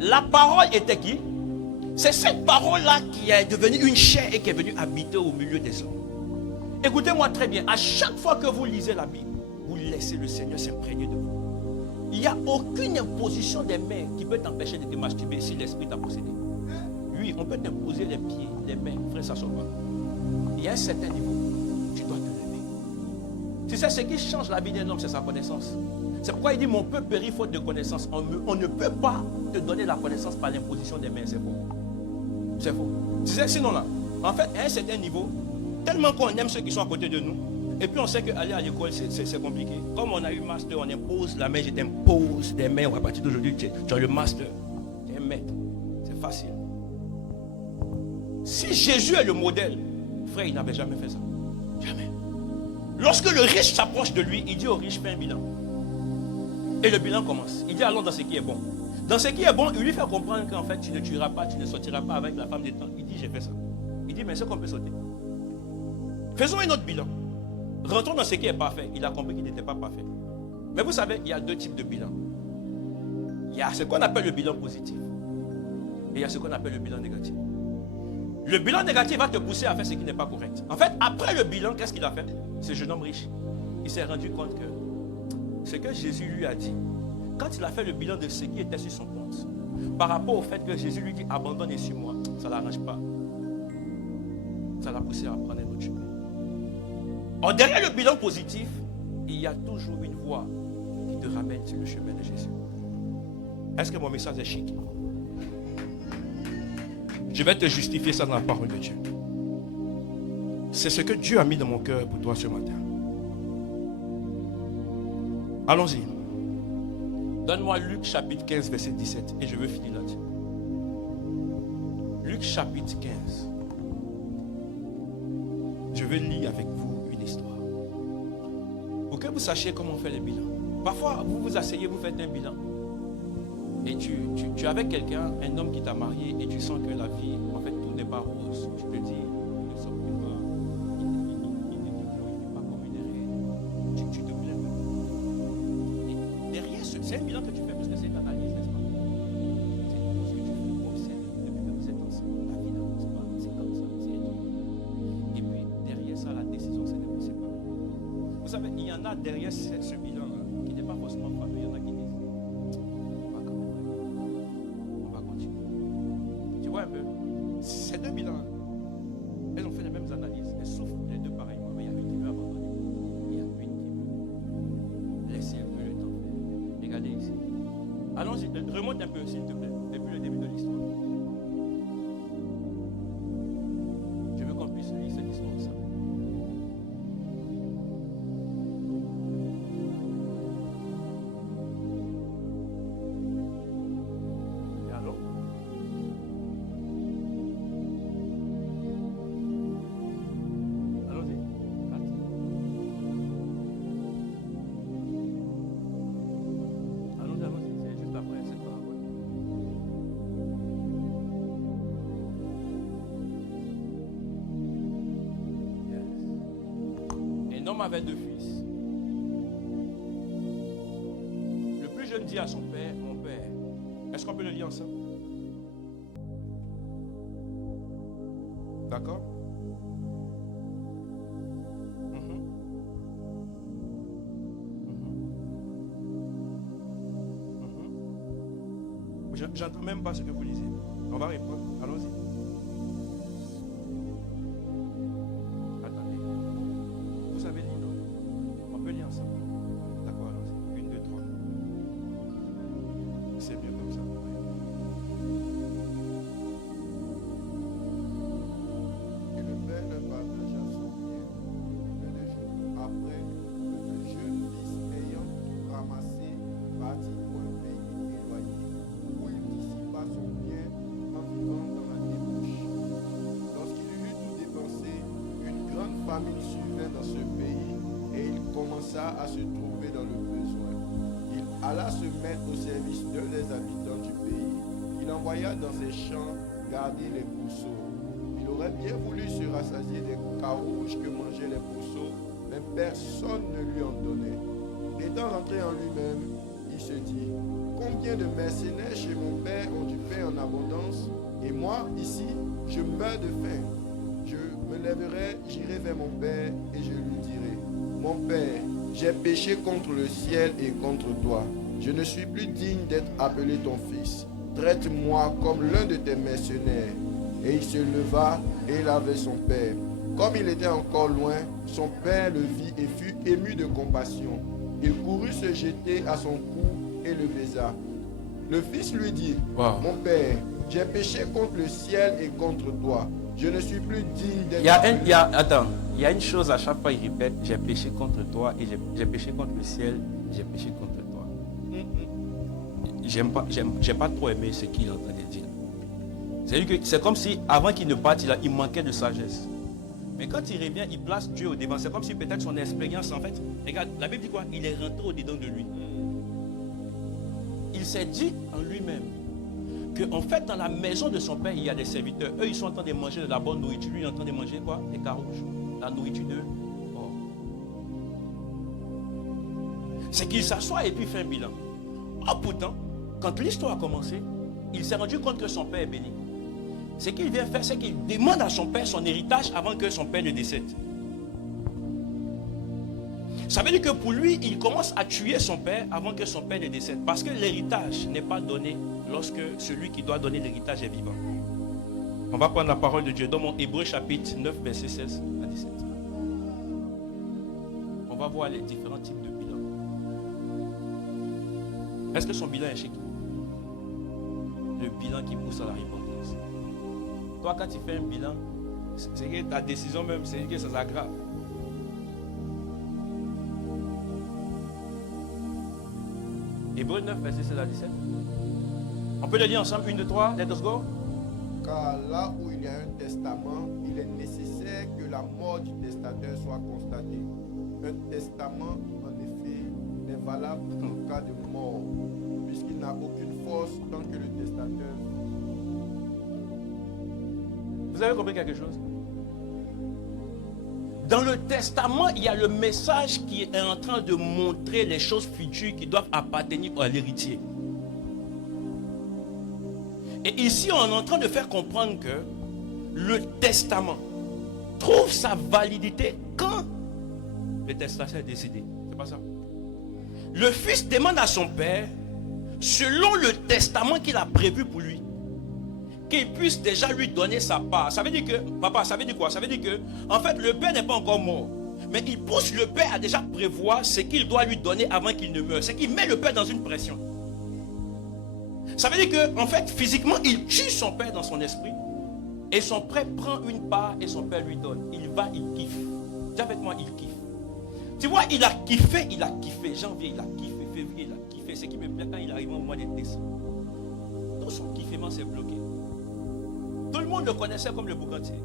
La parole était qui? C'est cette parole-là qui est devenue une chair et qui est venue habiter au milieu des hommes. Écoutez-moi très bien. À chaque fois que vous lisez la Bible, vous laissez le Seigneur s'imprégner de vous. Il n'y a aucune imposition des mains qui peut t'empêcher de te masturber si l'esprit t'a possédé. Oui, on peut t'imposer les pieds, les mains, frère, ça ne sort pas. Il y a un certain niveau, tu dois te lever. Tu sais, ce qui change la vie d'un homme, c'est sa connaissance. C'est pourquoi il dit, mon peuple périt faute de connaissance. On ne peut pas te donner la connaissance par l'imposition des mains, c'est faux. C'est faux. Tu sais, sinon là, en fait, à un certain niveau, tellement qu'on aime ceux qui sont à côté de nous, et puis on sait qu'aller à l'école, c'est compliqué. Comme on a eu master, on impose la main, je t'impose des mains, à partir d'aujourd'hui, tu as le master, tu es un maître. C'est facile. Si Jésus est le modèle, frère, il n'avait jamais fait ça. Jamais. Lorsque le riche s'approche de lui, il dit au riche, fais un bilan. Et le bilan commence. Il dit allons dans ce qui est bon. Dans ce qui est bon, il lui fait comprendre qu'en fait, tu ne tueras pas, tu ne sortiras pas avec la femme des temps. Il dit j'ai fait ça. Il dit mais c'est qu'on peut sauter. Faisons un autre bilan. Rentrons dans ce qui est parfait. Il a compris qu'il n'était pas parfait. Mais vous savez, il y a deux types de bilan. Il y a ce qu'on appelle le bilan positif. Et il y a ce qu'on appelle le bilan négatif. Le bilan négatif va te pousser à faire ce qui n'est pas correct. En fait, après le bilan, qu'est-ce qu'il a fait? Ce jeune homme riche, il s'est rendu compte que ce que Jésus lui a dit, quand il a fait le bilan de ce qui était sur son compte, par rapport au fait que Jésus lui dit abandonne et suis-moi, ça ne l'arrange pas. Ça l'a poussé à prendre un autre chemin. Or, derrière le bilan positif, il y a toujours une voie qui te ramène sur le chemin de Jésus. Est-ce que mon message est chic? Je vais te justifier ça dans la parole de Dieu. C'est ce que Dieu a mis dans mon cœur pour toi ce matin. Allons-y. Donne-moi Luc chapitre 15, verset 17. Et je veux finir là-dessus. Luc chapitre 15. Je vais lire avec vous une histoire. Pour que vous sachiez comment on fait les bilans. Parfois, vous vous asseyez, vous faites un bilan. Et tu es avec quelqu'un, un homme qui t'a marié, et tu sens que la vie, en fait, tout n'est pas rose. Tu te dis, il ne s'occupe pas, il ne te glorifie pas comme une reine. Tu te plains. Et derrière c'est un bilan que tu fais, parce que c'est une analyse, n'est-ce pas? C'est ce que tu fais, observe depuis que vous êtes ensemble. La vie n'avance pas, c'est comme ça, c'est tout. Et puis, derrière ça, la décision, c'est de vous séparer. Vous savez, il y en a derrière ce bilan qui n'est pas forcément fameux, il y en a qui disent. Ces deux bilans, elles ont fait les mêmes analyses. Elles souffrent les deux pareillement. Mais il y a une qui veut abandonner. Il y a une qui veut laisser un peu le temps faire. Regardez ici. Allons-y, remonte un peu s'il te plaît, depuis le début de l'histoire. Je veux qu'on puisse lire cette histoire ensemble. Avait deux fils. Le plus jeune dit à son père, mon père, est-ce qu'on peut le lire ensemble? D'accord? J'entends même pas ce que vous lisez. On va répondre. Allons-y. Survint dans ce pays et il commença à se trouver dans le besoin. Il alla se mettre au service d'un des habitants du pays. Il envoya dans ses champs garder les pourceaux. Il aurait bien voulu se rassasier des carouges que mangeaient les pourceaux, mais personne ne lui en donnait. Étant rentré en lui-même, il se dit: combien de mercenaires chez mon père ont du pain en abondance, et moi, ici, je meurs de faim. Je me lèverai, j'irai vers mon père et je lui dirai: mon père, j'ai péché contre le ciel et contre toi. Je ne suis plus digne d'être appelé ton fils. Traite-moi comme l'un de tes mercenaires. Et il se leva et il avait son père. Comme il était encore loin, son père le vit et fut ému de compassion. Il courut se jeter à son cou et le baisa. Le fils lui dit: mon père, j'ai péché contre le ciel et contre toi. Je ne suis plus digne d'être... Il y a une chose à chaque fois il répète: j'ai péché contre toi et j'ai péché contre le ciel, j'ai péché contre toi. J'ai pas trop aimé ce qu'il est en train de dire. C'est comme si avant qu'il ne parte, il manquait de sagesse. Mais quand il revient, il place Dieu au devant. C'est comme si peut-être son expérience, en fait, regarde, la Bible dit quoi? Il est rentré au dedans de lui. s'est dit en lui-même qu'en fait, dans la maison de son père, il y a des serviteurs. Eux, ils sont en train de manger de la bonne nourriture. Lui, il est en train de manger quoi? Des carouges. La nourriture de porc. C'est qu'il s'assoit et puis fait un bilan. Oh, pourtant, quand l'histoire a commencé, il s'est rendu compte que son père est béni. Ce qu'il vient faire, c'est qu'il demande à son père son héritage avant que son père ne décède. Ça veut dire que pour lui, il commence à tuer son père avant que son père ne décède. Parce que l'héritage n'est pas donné lorsque celui qui doit donner l'héritage est vivant. On va prendre la parole de Dieu dans mon Hébreu chapitre 9, verset 16 à 17. On va voir les différents types de bilans. Est-ce que son bilan est chez qui? Le bilan qui pousse à la repentance. Toi, quand tu fais un bilan, c'est que ta décision même, c'est que ça s'aggrave. Hébreu 9, verset 16 à 17. On peut le lire ensemble, 1, 2, 3, let us go. Car là où il y a un testament, il est nécessaire que la mort du testateur soit constatée. Un testament, en effet, n'est valable en cas de mort, puisqu'il n'a aucune force tant que le testateur. Vous avez compris quelque chose? Dans le testament, il y a le message qui est en train de montrer les choses futures qui doivent appartenir à l'héritier. Et ici, on est en train de faire comprendre que le testament trouve sa validité quand le testateur est décédé. C'est pas ça. Le fils demande à son père, selon le testament qu'il a prévu pour lui, qu'il puisse déjà lui donner sa part. Ça veut dire que, papa, ça veut dire quoi? Ça veut dire que, en fait, le père n'est pas encore mort. Mais il pousse le père à déjà prévoir ce qu'il doit lui donner avant qu'il ne meure. C'est qu'il met le père dans une pression. Ça veut dire que, en fait, physiquement, il tue son père dans son esprit. Et son père prend une part et son père lui donne. Il va, il kiffe. Dis avec moi, il kiffe. Tu vois, il a kiffé. Janvier, il a kiffé. Février, il a kiffé. Ce qui me plaît quand il arrive au mois de décembre. Tout son kiffement s'est bloqué. Tout le monde le connaissait comme le boucantier.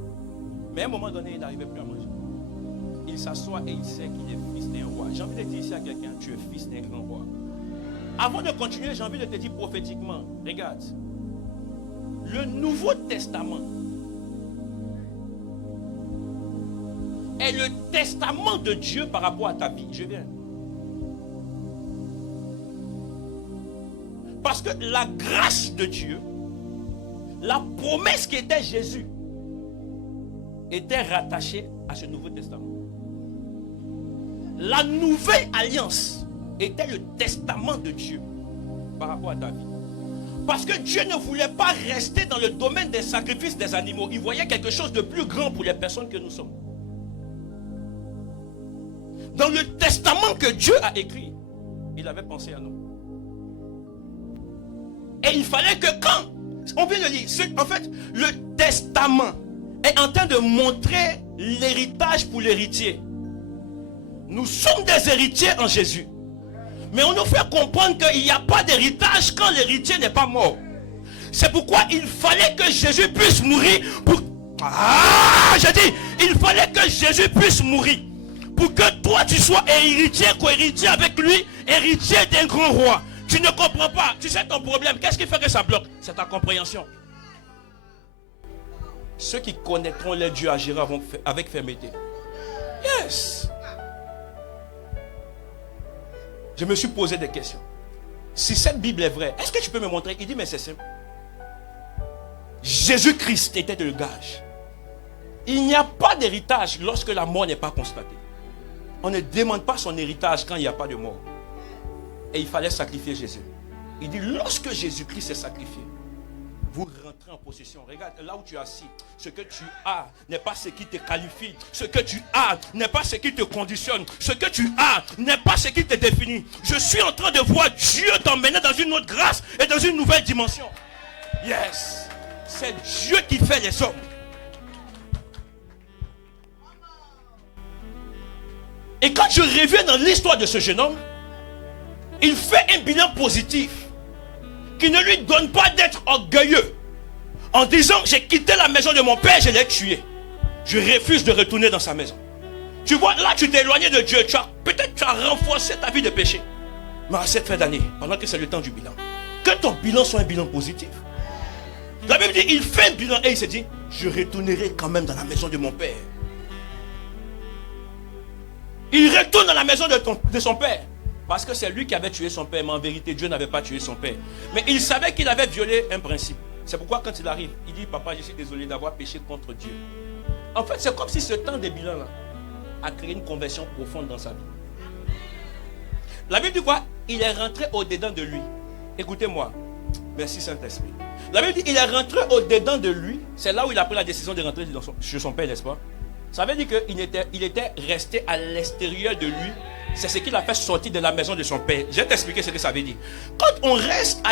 Mais à un moment donné, il n'arrivait plus à manger. Il s'assoit et il sait qu'il est fils d'un roi. J'ai envie de dire ici à quelqu'un, tu es fils d'un grand roi. Avant de continuer, j'ai envie de te dire prophétiquement, regarde, le Nouveau Testament est le testament de Dieu par rapport à ta vie. Je viens. Parce que la grâce de Dieu, la promesse qui était Jésus, était rattachée à ce Nouveau Testament. La nouvelle alliance était le testament de Dieu par rapport à ta vie. Parce que Dieu ne voulait pas rester dans le domaine des sacrifices des animaux. Il voyait quelque chose de plus grand pour les personnes que nous sommes. Dans le testament que Dieu a écrit, il avait pensé à nous. Et il fallait que quand, on vient de lire, en fait, le testament est en train de montrer l'héritage pour l'héritier. Nous sommes des héritiers en Jésus. Mais on nous fait comprendre qu'il n'y a pas d'héritage quand l'héritier n'est pas mort. C'est pourquoi il fallait que Jésus puisse mourir pour... Ah, j'ai dit, il fallait que Jésus puisse mourir pour que toi tu sois héritier, co-héritier avec lui, héritier d'un grand roi. Tu ne comprends pas. Tu sais ton problème. Qu'est-ce qui fait que ça bloque? C'est ta compréhension. Ceux qui connaîtront les dieux agiront avec fermeté. Yes. Je me suis posé des questions. Si cette Bible est vraie, est-ce que tu peux me montrer? Il dit, mais c'est simple. Jésus-Christ était le gage. Il n'y a pas d'héritage lorsque la mort n'est pas constatée. On ne demande pas son héritage quand il n'y a pas de mort. Et il fallait sacrifier Jésus. Il dit, lorsque Jésus-Christ s'est sacrifié, vous rentrez en possession. Regarde, là où tu es assis, ce que tu as n'est pas ce qui te qualifie. Ce que tu as n'est pas ce qui te conditionne. Ce que tu as n'est pas ce qui te définit. Je suis en train de voir Dieu t'emmener dans une autre grâce et dans une nouvelle dimension. Yes. C'est Dieu qui fait les hommes. Et quand je reviens dans l'histoire de ce jeune homme, il fait un bilan positif qui ne lui donne pas d'être orgueilleux en disant j'ai quitté la maison de mon père, je l'ai tué. Je refuse de retourner dans sa maison. Tu vois, là tu t'es éloigné de Dieu. Peut-être tu as renforcé ta vie de péché. Mais à cette fin d'année, pendant que c'est le temps du bilan, Que ton bilan soit un bilan positif. La Bible dit, il fait un bilan et il se dit, je retournerai quand même dans la maison de mon père. Il retourne dans la maison de son père. Parce que c'est lui qui avait tué son père. Mais en vérité, Dieu n'avait pas tué son père. Mais il savait qu'il avait violé un principe. C'est pourquoi quand il arrive, il dit, papa, je suis désolé d'avoir péché contre Dieu. En fait, c'est comme si ce temps de bilan-là a créé une conversion profonde dans sa vie. La Bible dit quoi? Il est rentré au-dedans de lui. Écoutez-moi. Merci Saint-Esprit. La Bible dit, il est rentré au-dedans de lui. C'est là où il a pris la décision de rentrer chez son père, n'est-ce pas? Ça veut dire qu'il était resté à l'extérieur de lui. C'est ce qui l'a fait sortir de la maison de son père. Je vais t'expliquer ce que ça veut dire. Quand on reste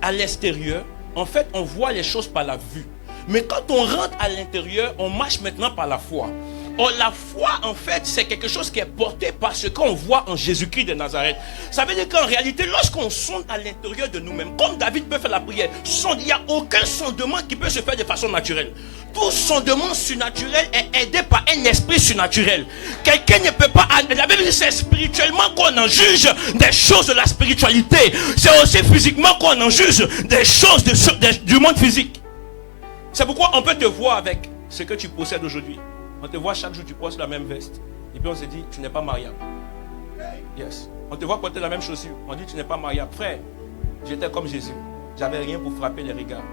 à l'extérieur, en fait, on voit les choses par la vue. Mais quand on rentre à l'intérieur, on marche maintenant par la foi. Or, la foi, en fait, c'est quelque chose qui est porté par ce qu'on voit en Jésus-Christ de Nazareth. Ça veut dire qu'en réalité, lorsqu'on sonde à l'intérieur de nous-mêmes, comme David peut faire la prière, il n'y a aucun sondement qui peut se faire de façon naturelle. Tout sondement surnaturel est aidé par un esprit surnaturel. Quelqu'un ne peut pas... La Bible dit, c'est spirituellement qu'on en juge des choses de la spiritualité. C'est aussi physiquement qu'on en juge des choses du monde physique. C'est pourquoi on peut te voir avec ce que tu possèdes aujourd'hui. On te voit chaque jour, tu portes la même veste. Et puis on se dit, tu n'es pas mariable. Yes. On te voit porter la même chaussure. On dit, tu n'es pas mariable. Frère, j'étais comme Jésus. J'avais rien pour frapper les regards.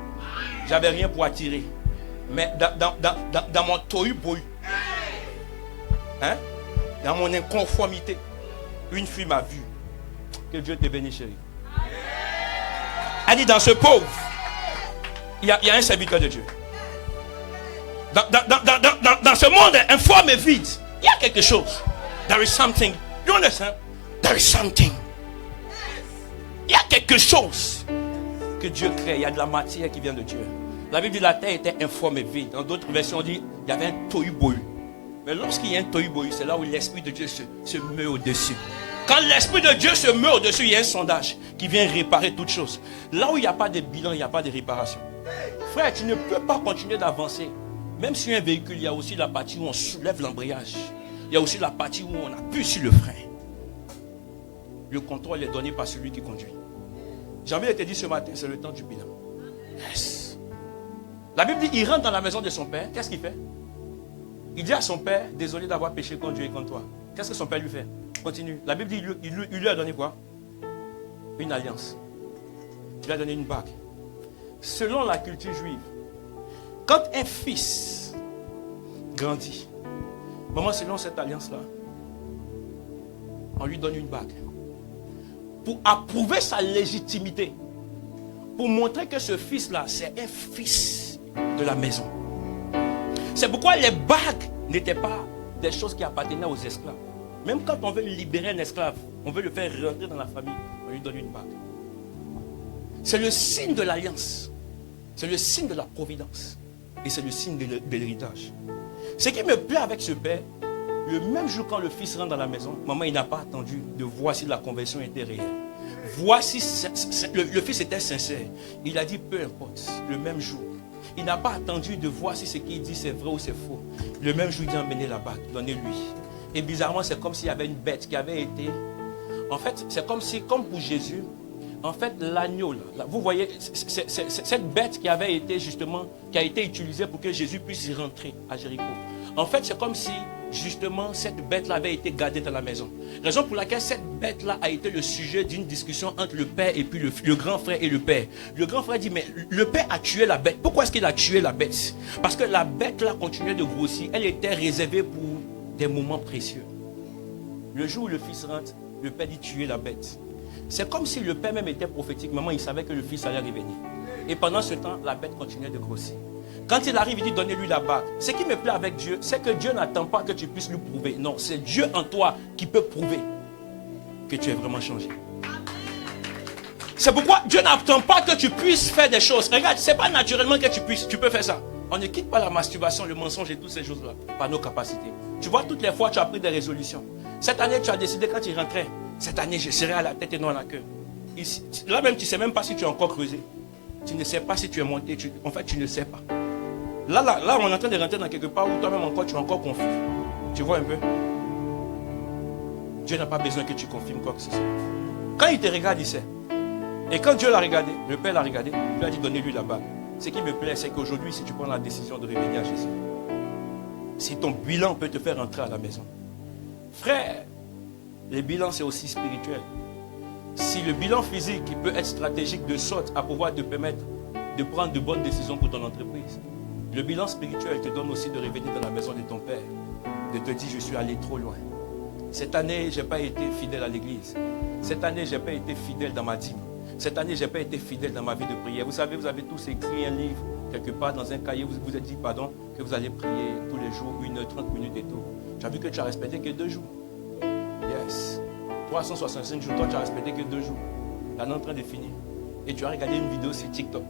J'avais rien pour attirer. Mais dans mon tohu-bohu, dans mon inconformité, une fille m'a vu. Que Dieu te bénisse, chérie. Elle dit, dans ce pauvre, il y a un serviteur de Dieu. Dans ce monde informe et vide, il y a quelque chose. There is something. You understand? There is something. Il y a quelque chose que Dieu crée. Il y a de la matière qui vient de Dieu. La Bible dit la terre était informe et vide. Dans d'autres versions, on dit il y avait un tohu-bohu. Mais lorsqu'il y a un tohu-bohu, c'est là où l'Esprit de Dieu se met au-dessus. Quand l'Esprit de Dieu se met au-dessus, il y a un sondage qui vient réparer toutes choses. Là où il n'y a pas de bilan, il n'y a pas de réparation. Frère, tu ne peux pas continuer d'avancer. Même sur un véhicule, il y a aussi la partie où on soulève l'embrayage. Il y a aussi la partie où on appuie sur le frein. Le contrôle est donné par celui qui conduit. J'ai envie de te dire ce matin, c'est le temps du bilan. Yes. La Bible dit, il rentre dans la maison de son père. Qu'est-ce qu'il fait? Il dit à son père, désolé d'avoir péché contre Dieu et contre toi. Qu'est-ce que son père lui fait? Continue. La Bible dit, il lui a donné quoi? Une alliance. Il lui a donné une bague. Selon la culture juive, quand un fils grandit, maman, selon cette alliance-là, on lui donne une bague. Pour approuver sa légitimité. Pour montrer que ce fils-là, c'est un fils de la maison. C'est pourquoi les bagues n'étaient pas des choses qui appartenaient aux esclaves. Même quand on veut libérer un esclave, on veut le faire rentrer dans la famille, on lui donne une bague. C'est le signe de l'alliance. C'est le signe de la providence. Et c'est le signe de l'héritage. Ce qui me plaît avec ce père, le même jour quand le fils rentre dans la maison, maman, il n'a pas attendu de voir si la conversion était réelle. Voir si le fils était sincère. Il a dit peu importe, le même jour. Il n'a pas attendu de voir si ce qu'il dit c'est vrai ou c'est faux. Le même jour, il dit emmenez la bague, donnez-lui. Et bizarrement, c'est comme s'il y avait une bête qui avait été... En fait, c'est comme si, comme pour Jésus, en fait, l'agneau, là, vous voyez, c'est cette bête qui avait été justement, qui a été utilisée pour que Jésus puisse y rentrer à Jéricho. En fait, c'est comme si, justement, cette bête-là avait été gardée dans la maison. Raison pour laquelle cette bête-là a été le sujet d'une discussion entre le père et puis le grand frère et le père. Le grand frère dit, mais le père a tué la bête. Pourquoi est-ce qu'il a tué la bête? Parce que la bête-là continuait de grossir. Elle était réservée pour des moments précieux. Le jour où le fils rentre, le père dit tuer la bête. C'est comme si le père même était prophétique. Maman, il savait que le fils allait revenir. Et pendant ce temps, la bête continuait de grossir. Quand il arrive, il dit donnez-lui la bague. Ce qui me plaît avec Dieu, c'est que Dieu n'attend pas que tu puisses lui prouver. Non, c'est Dieu en toi qui peut prouver que tu es vraiment changé. C'est pourquoi Dieu n'attend pas que tu puisses faire des choses. Regarde, ce n'est pas naturellement que tu peux faire ça. On ne quitte pas la masturbation, le mensonge et toutes ces choses-là par nos capacités. Tu vois, toutes les fois, tu as pris des résolutions. Cette année, tu as décidé quand tu rentrais, cette année, je serai à la tête et non à la queue. Ici, là même, tu ne sais même pas si tu as encore creusé. Tu ne sais pas si tu es monté. En fait, tu ne sais pas. Là, on est en train de rentrer dans quelque part où toi-même encore, tu es encore confus. Tu vois un peu? Dieu n'a pas besoin que tu confirmes quoi que ce soit. Quand il te regarde, il sait. Et quand Dieu l'a regardé, le Père l'a regardé, il lui a dit donnez-lui la bague. Ce qui me plaît, c'est qu'aujourd'hui, si tu prends la décision de revenir à Jésus, si ton bilan peut te faire entrer à la maison, frère, le bilan c'est aussi spirituel. Si le bilan physique peut être stratégique de sorte à pouvoir te permettre de prendre de bonnes décisions pour ton entreprise, le bilan spirituel te donne aussi de revenir dans la maison de ton Père, de te dire je suis allé trop loin. Cette année, je n'ai pas été fidèle à l'église. Cette année, je n'ai pas été fidèle dans ma dîme. Cette année, je n'ai pas été fidèle dans ma vie de prière. Vous savez, vous avez tous écrit un livre, quelque part dans un cahier, vous vous êtes dit, pardon, que vous allez prier tous les jours, 1h30 minutes et tout. Tu as vu que tu as respecté que 2 jours. Yes. 365 jours, toi, tu as respecté que 2 jours. Tu es en train de finir. Et tu as regardé une vidéo sur TikTok.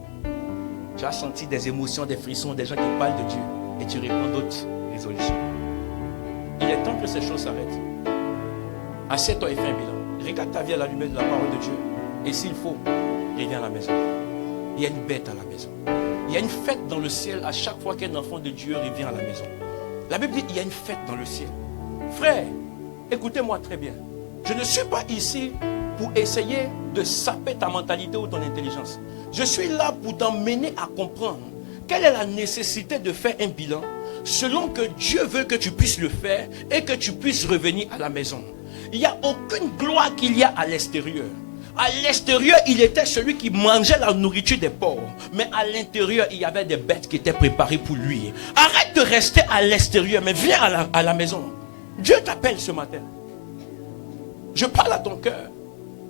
Tu as senti des émotions, des frissons, des gens qui parlent de Dieu. Et tu reprends d'autres résolutions. Il est temps que ces choses s'arrêtent. Assieds-toi et fais un bilan. Regarde ta vie à la lumière de la parole de Dieu. Et s'il faut, reviens à la maison. Il y a une bête à la maison. Il y a une fête dans le ciel à chaque fois qu'un enfant de Dieu revient à la maison. La Bible dit qu'il y a une fête dans le ciel. Frère, écoutez-moi très bien. Je ne suis pas ici pour essayer de saper ta mentalité ou ton intelligence. Je suis là pour t'emmener à comprendre quelle est la nécessité de faire un bilan selon que Dieu veut que tu puisses le faire et que tu puisses revenir à la maison. Il n'y a aucune gloire qu'il y a à l'extérieur. À l'extérieur, il était celui qui mangeait la nourriture des pauvres. Mais à l'intérieur, il y avait des bêtes qui étaient préparées pour lui. Arrête de rester à l'extérieur, mais viens à la maison. Dieu t'appelle ce matin. Je parle à ton cœur.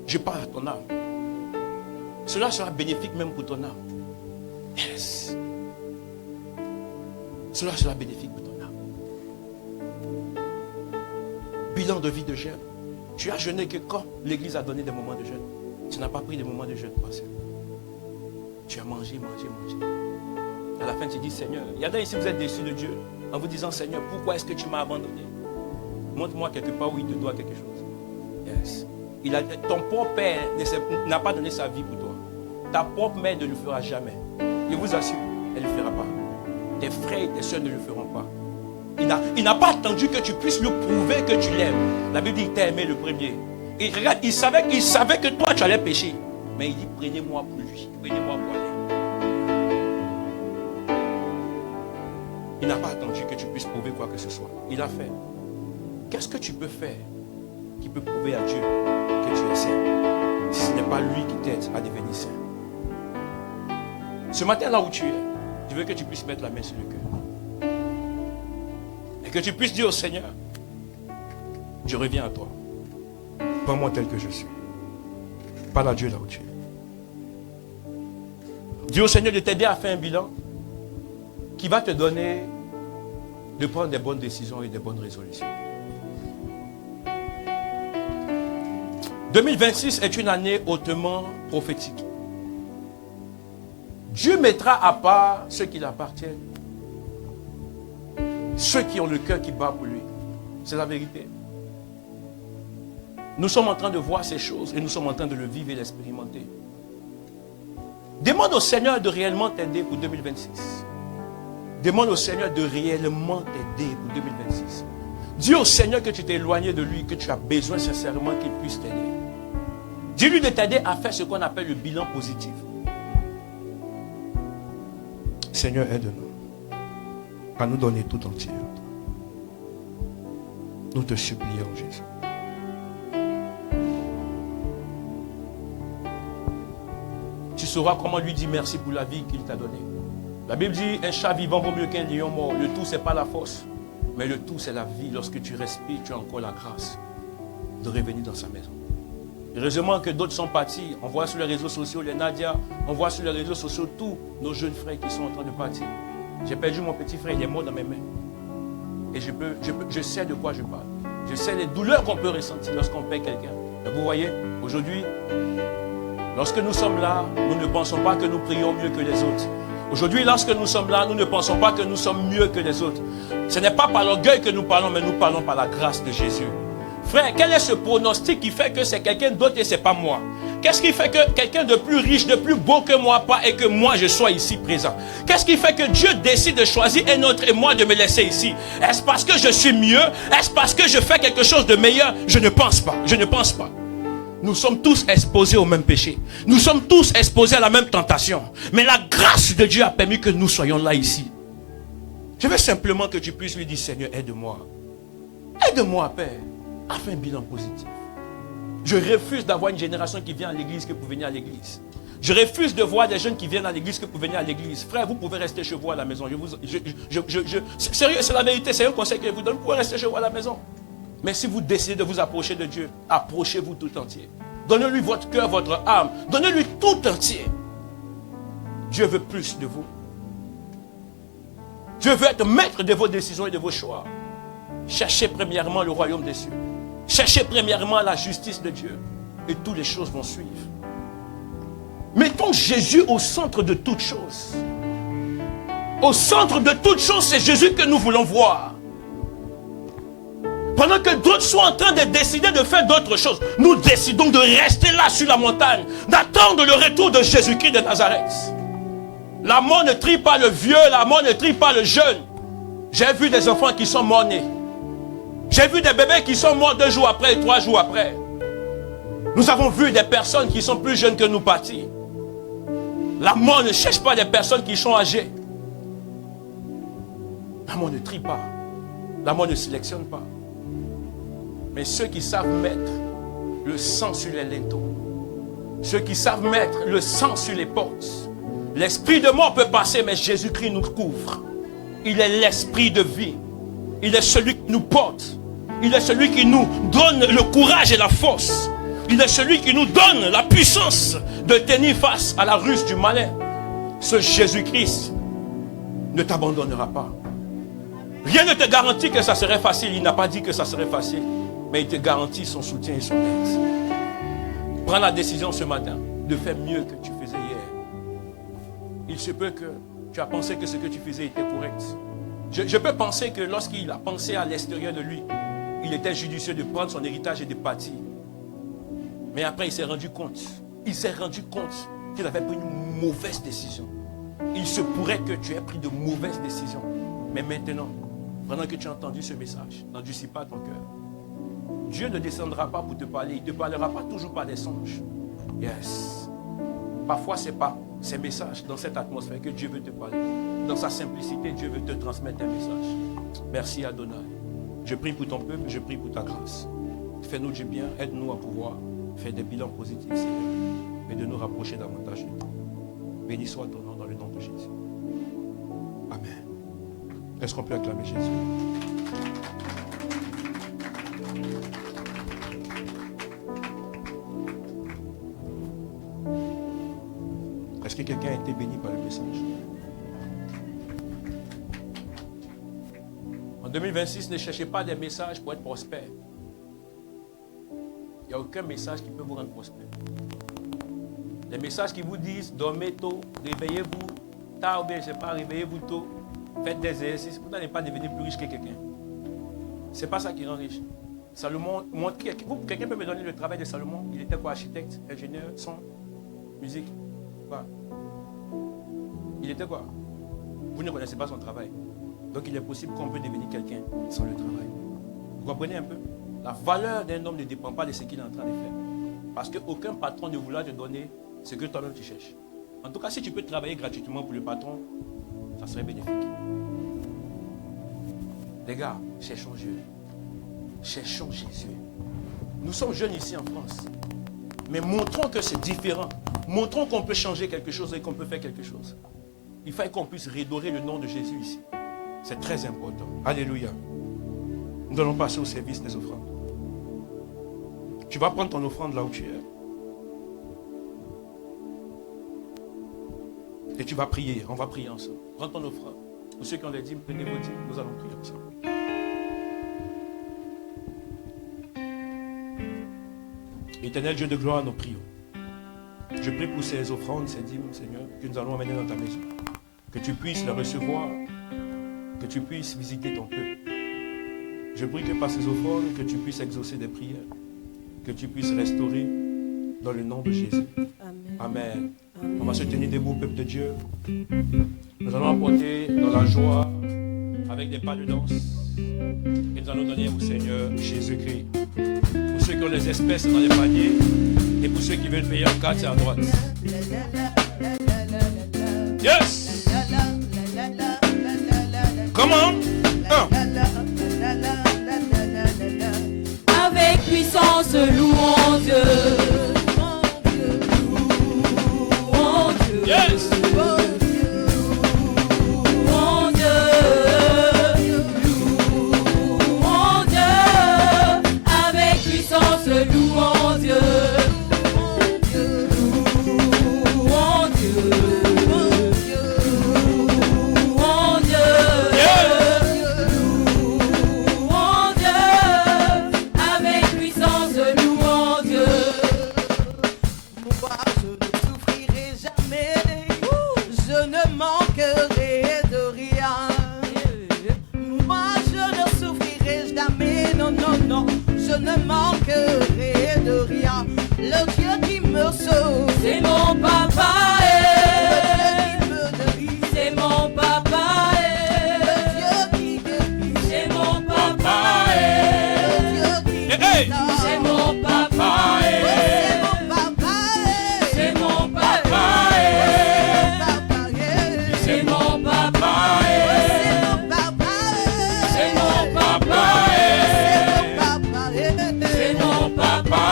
Je parle à ton âme. Cela sera bénéfique même pour ton âme. Yes. Cela sera bénéfique pour ton âme. Bilan de vie de jeûne. Tu as jeûné que quand l'église a donné des moments de jeûne. Tu n'as pas pris des moments de jeûne passés. Tu as mangé. À la fin, tu dis, Seigneur, il y en a ici, vous êtes déçus de Dieu. En vous disant, Seigneur, pourquoi est-ce que tu m'as abandonné? Montre-moi quelque part où il te doit quelque chose. Yes. Ton propre père n'a pas donné sa vie pour toi. Ta propre mère ne le fera jamais. Je vous assure, elle ne le fera pas. Tes frères et tes soeurs ne le feront pas. Il n'a pas attendu que tu puisses lui prouver que tu l'aimes. La Bible dit qu'il t'a aimé le premier. Et regarde, il savait que toi tu allais pécher. Mais il dit, prenez-moi pour lui. Prenez-moi pour aller. Il n'a pas attendu que tu puisses prouver quoi que ce soit. Il a fait. Qu'est-ce que tu peux faire qui peut prouver à Dieu que tu es saint, si ce n'est pas lui qui t'aide à devenir saint? Ce matin là où tu es, je veux que tu puisses mettre la main sur le cœur. Et que tu puisses dire au Seigneur, je reviens à toi. Prends-moi tel que je suis. Parle à Dieu là où tu es. Dis au Seigneur de t'aider à faire un bilan qui va te donner de prendre des bonnes décisions et des bonnes résolutions. 2026 est une année hautement prophétique. Dieu mettra à part ceux qui l'appartiennent. Ceux qui ont le cœur qui bat pour lui. C'est la vérité. Nous sommes en train de voir ces choses et nous sommes en train de le vivre et l'expérimenter. Demande au Seigneur de réellement t'aider pour 2026. Demande au Seigneur de réellement t'aider pour 2026. Dis au Seigneur que tu t'es éloigné de lui, que tu as besoin sincèrement qu'il puisse t'aider. Dis-lui de t'aider à faire ce qu'on appelle le bilan positif. Seigneur, aide-nous à nous donner tout entier. Nous te supplions, Jésus. Tu sauras comment lui dire merci pour la vie qu'il t'a donnée. La Bible dit, un chat vivant vaut mieux qu'un lion mort. Le tout, ce n'est pas la force, mais le tout, c'est la vie. Lorsque tu respires, tu as encore la grâce de revenir dans sa maison. Heureusement que d'autres sont partis. On voit sur les réseaux sociaux les Nadia, on voit sur les réseaux sociaux tous nos jeunes frères qui sont en train de partir. J'ai perdu mon petit frère, il est mort dans mes mains. Et je sais de quoi je parle. Je sais les douleurs qu'on peut ressentir lorsqu'on perd quelqu'un. Et vous voyez, aujourd'hui, lorsque nous sommes là, nous ne pensons pas que nous prions mieux que les autres. Aujourd'hui, lorsque nous sommes là, nous ne pensons pas que nous sommes mieux que les autres. Ce n'est pas par l'orgueil que nous parlons, mais nous parlons par la grâce de Jésus. Frère, quel est ce pronostic qui fait que c'est quelqu'un d'autre et ce n'est pas moi? Qu'est-ce qui fait que quelqu'un de plus riche, de plus beau que moi pas et que moi je sois ici présent? Qu'est-ce qui fait que Dieu décide de choisir un autre et moi de me laisser ici? Est-ce parce que je suis mieux? Est-ce parce que je fais quelque chose de meilleur? Je ne pense pas. Je ne pense pas. Nous sommes tous exposés au même péché. Nous sommes tous exposés à la même tentation. Mais la grâce de Dieu a permis que nous soyons là ici. Je veux simplement que tu puisses lui dire, Seigneur, aide-moi. Aide-moi, Père, à faire un bilan positif. Je refuse d'avoir une génération qui vient à l'église que pour venir à l'église. Je refuse de voir des jeunes qui viennent à l'église que pour venir à l'église. Frère, vous pouvez rester chez vous à la maison. Sérieux, c'est la vérité, c'est un conseil que je vous donne. Vous pouvez rester chez vous à la maison. Mais si vous décidez de vous approcher de Dieu, approchez-vous tout entier. Donnez-lui votre cœur, votre âme. Donnez-lui tout entier. Dieu veut plus de vous. Dieu veut être maître de vos décisions et de vos choix. Cherchez premièrement le royaume des cieux. Cherchez premièrement la justice de Dieu. Et toutes les choses vont suivre. Mettons Jésus au centre de toutes choses. Au centre de toutes choses, c'est Jésus que nous voulons voir. Pendant que d'autres sont en train de décider de faire d'autres choses, nous décidons de rester là sur la montagne, d'attendre le retour de Jésus-Christ de Nazareth. La mort ne trie pas le vieux, la mort ne trie pas le jeune. J'ai vu des enfants qui sont morts-nés. J'ai vu des bébés qui sont morts 2 jours après et 3 jours après. Nous avons vu des personnes qui sont plus jeunes que nous partir. La mort ne cherche pas des personnes qui sont âgées. La mort ne trie pas. La mort ne sélectionne pas. Mais ceux qui savent mettre le sang sur les linteaux, ceux qui savent mettre le sang sur les portes, l'esprit de mort peut passer, mais Jésus-Christ nous couvre. Il est l'esprit de vie. Il est celui qui nous porte. Il est celui qui nous donne le courage et la force. Il est celui qui nous donne la puissance de tenir face à la ruse du malin. Ce Jésus-Christ ne t'abandonnera pas. Rien ne te garantit que ça serait facile. Il n'a pas dit que ça serait facile. Mais il te garantit son soutien et son aide. Prends la décision ce matin de faire mieux que tu faisais hier. Il se peut que tu as pensé que ce que tu faisais était correct. Je peux penser que lorsqu'il a pensé à l'extérieur de lui, il était judicieux de prendre son héritage et de partir. Mais après, il s'est rendu compte. Il s'est rendu compte qu'il avait pris une mauvaise décision. Il se pourrait que tu aies pris de mauvaises décisions. Mais maintenant, pendant que tu as entendu ce message, n'endurcis pas ton cœur. Dieu ne descendra pas pour te parler. Il ne te parlera pas toujours par des songes. Yes. Parfois, ce n'est pas ces messages dans cette atmosphère que Dieu veut te parler. Dans sa simplicité, Dieu veut te transmettre un message. Merci Adonai. Je prie pour ton peuple, je prie pour ta grâce. Fais-nous du bien, aide-nous à pouvoir faire des bilans positifs, Seigneur, et de nous rapprocher davantage de toi. Béni soit ton nom dans le nom de Jésus. Amen. Est-ce qu'on peut acclamer Jésus? Est-ce que quelqu'un a été béni par le message? En 2026, ne cherchez pas des messages pour être prospère. Il n'y a aucun message qui peut vous rendre prospère. Les messages qui vous disent dormez tôt, réveillez-vous tard, ou bien je ne sais pas, réveillez-vous tôt, faites des exercices, vous n'allez pas devenir plus riche que quelqu'un. Ce n'est pas ça qui rend riche. Salomon, quelqu'un peut me donner le travail de Salomon? Il était quoi? Architecte, ingénieur, son, musique, quoi? Il était quoi? Vous ne connaissez pas son travail. Donc il est possible qu'on peut devenir quelqu'un sans le travail. Vous comprenez un peu? La valeur d'un homme ne dépend pas de ce qu'il est en train de faire. Parce qu'aucun patron ne voudra te donner ce que toi-même tu cherches. En tout cas, si tu peux travailler gratuitement pour le patron, ça serait bénéfique. Les gars, cherchons Dieu. Cherchons Jésus. Nous sommes jeunes ici en France. Mais montrons que c'est différent. Montrons qu'on peut changer quelque chose et qu'on peut faire quelque chose. Il faut qu'on puisse redorer le nom de Jésus ici. C'est très important. Alléluia. Nous allons passer au service des offrandes. Tu vas prendre ton offrande là où tu es. Et tu vas prier. On va prier ensemble. Prends ton offrande. Pour ceux qui ont les dîmes, prenez vos dîmes. Nous allons prier ensemble. Éternel Dieu de gloire, nous prions. Je prie pour ces offrandes, ces dîmes, Seigneur, que nous allons amener dans ta maison. Que tu puisses les recevoir. Que tu puisses visiter ton peuple. Je prie que par ces offrandes, que tu puisses exaucer des prières. Que tu puisses restaurer dans le nom de Jésus. Amen. Amen. On va se tenir debout, peuple de Dieu. Nous allons apporter dans la joie avec des pas de danse. Et nous allons donner au Seigneur Jésus-Christ. ceux qui ont les espèces dans les paniers. Et pour ceux qui veulent payer en carte, c'est à droite. Yes! Comment? Avec puissance, louons Dieu. Louons Dieu. Yes! Louons Dieu. Louons Dieu. Avec puissance, louons Dieu. Louons Dieu. Louons Dieu. Louons Dieu. Avec puissance, louons Dieu. Moi, je ne souffrirai jamais. Je ne manquerai de rien. Moi, je ne souffrirai jamais. Non, non, non. Je ne manquerai de rien. Le Dieu qui me sauve. C'est mon papa, Le Dieu qui me guérit. c'est mon papa, Le Dieu qui guérit. c'est mon papa, Le Dieu qui Hey, hey. guérit. c'est mon papa, C'est mon papa. c'est mon papa, c'est mon papa, c'est mon papa,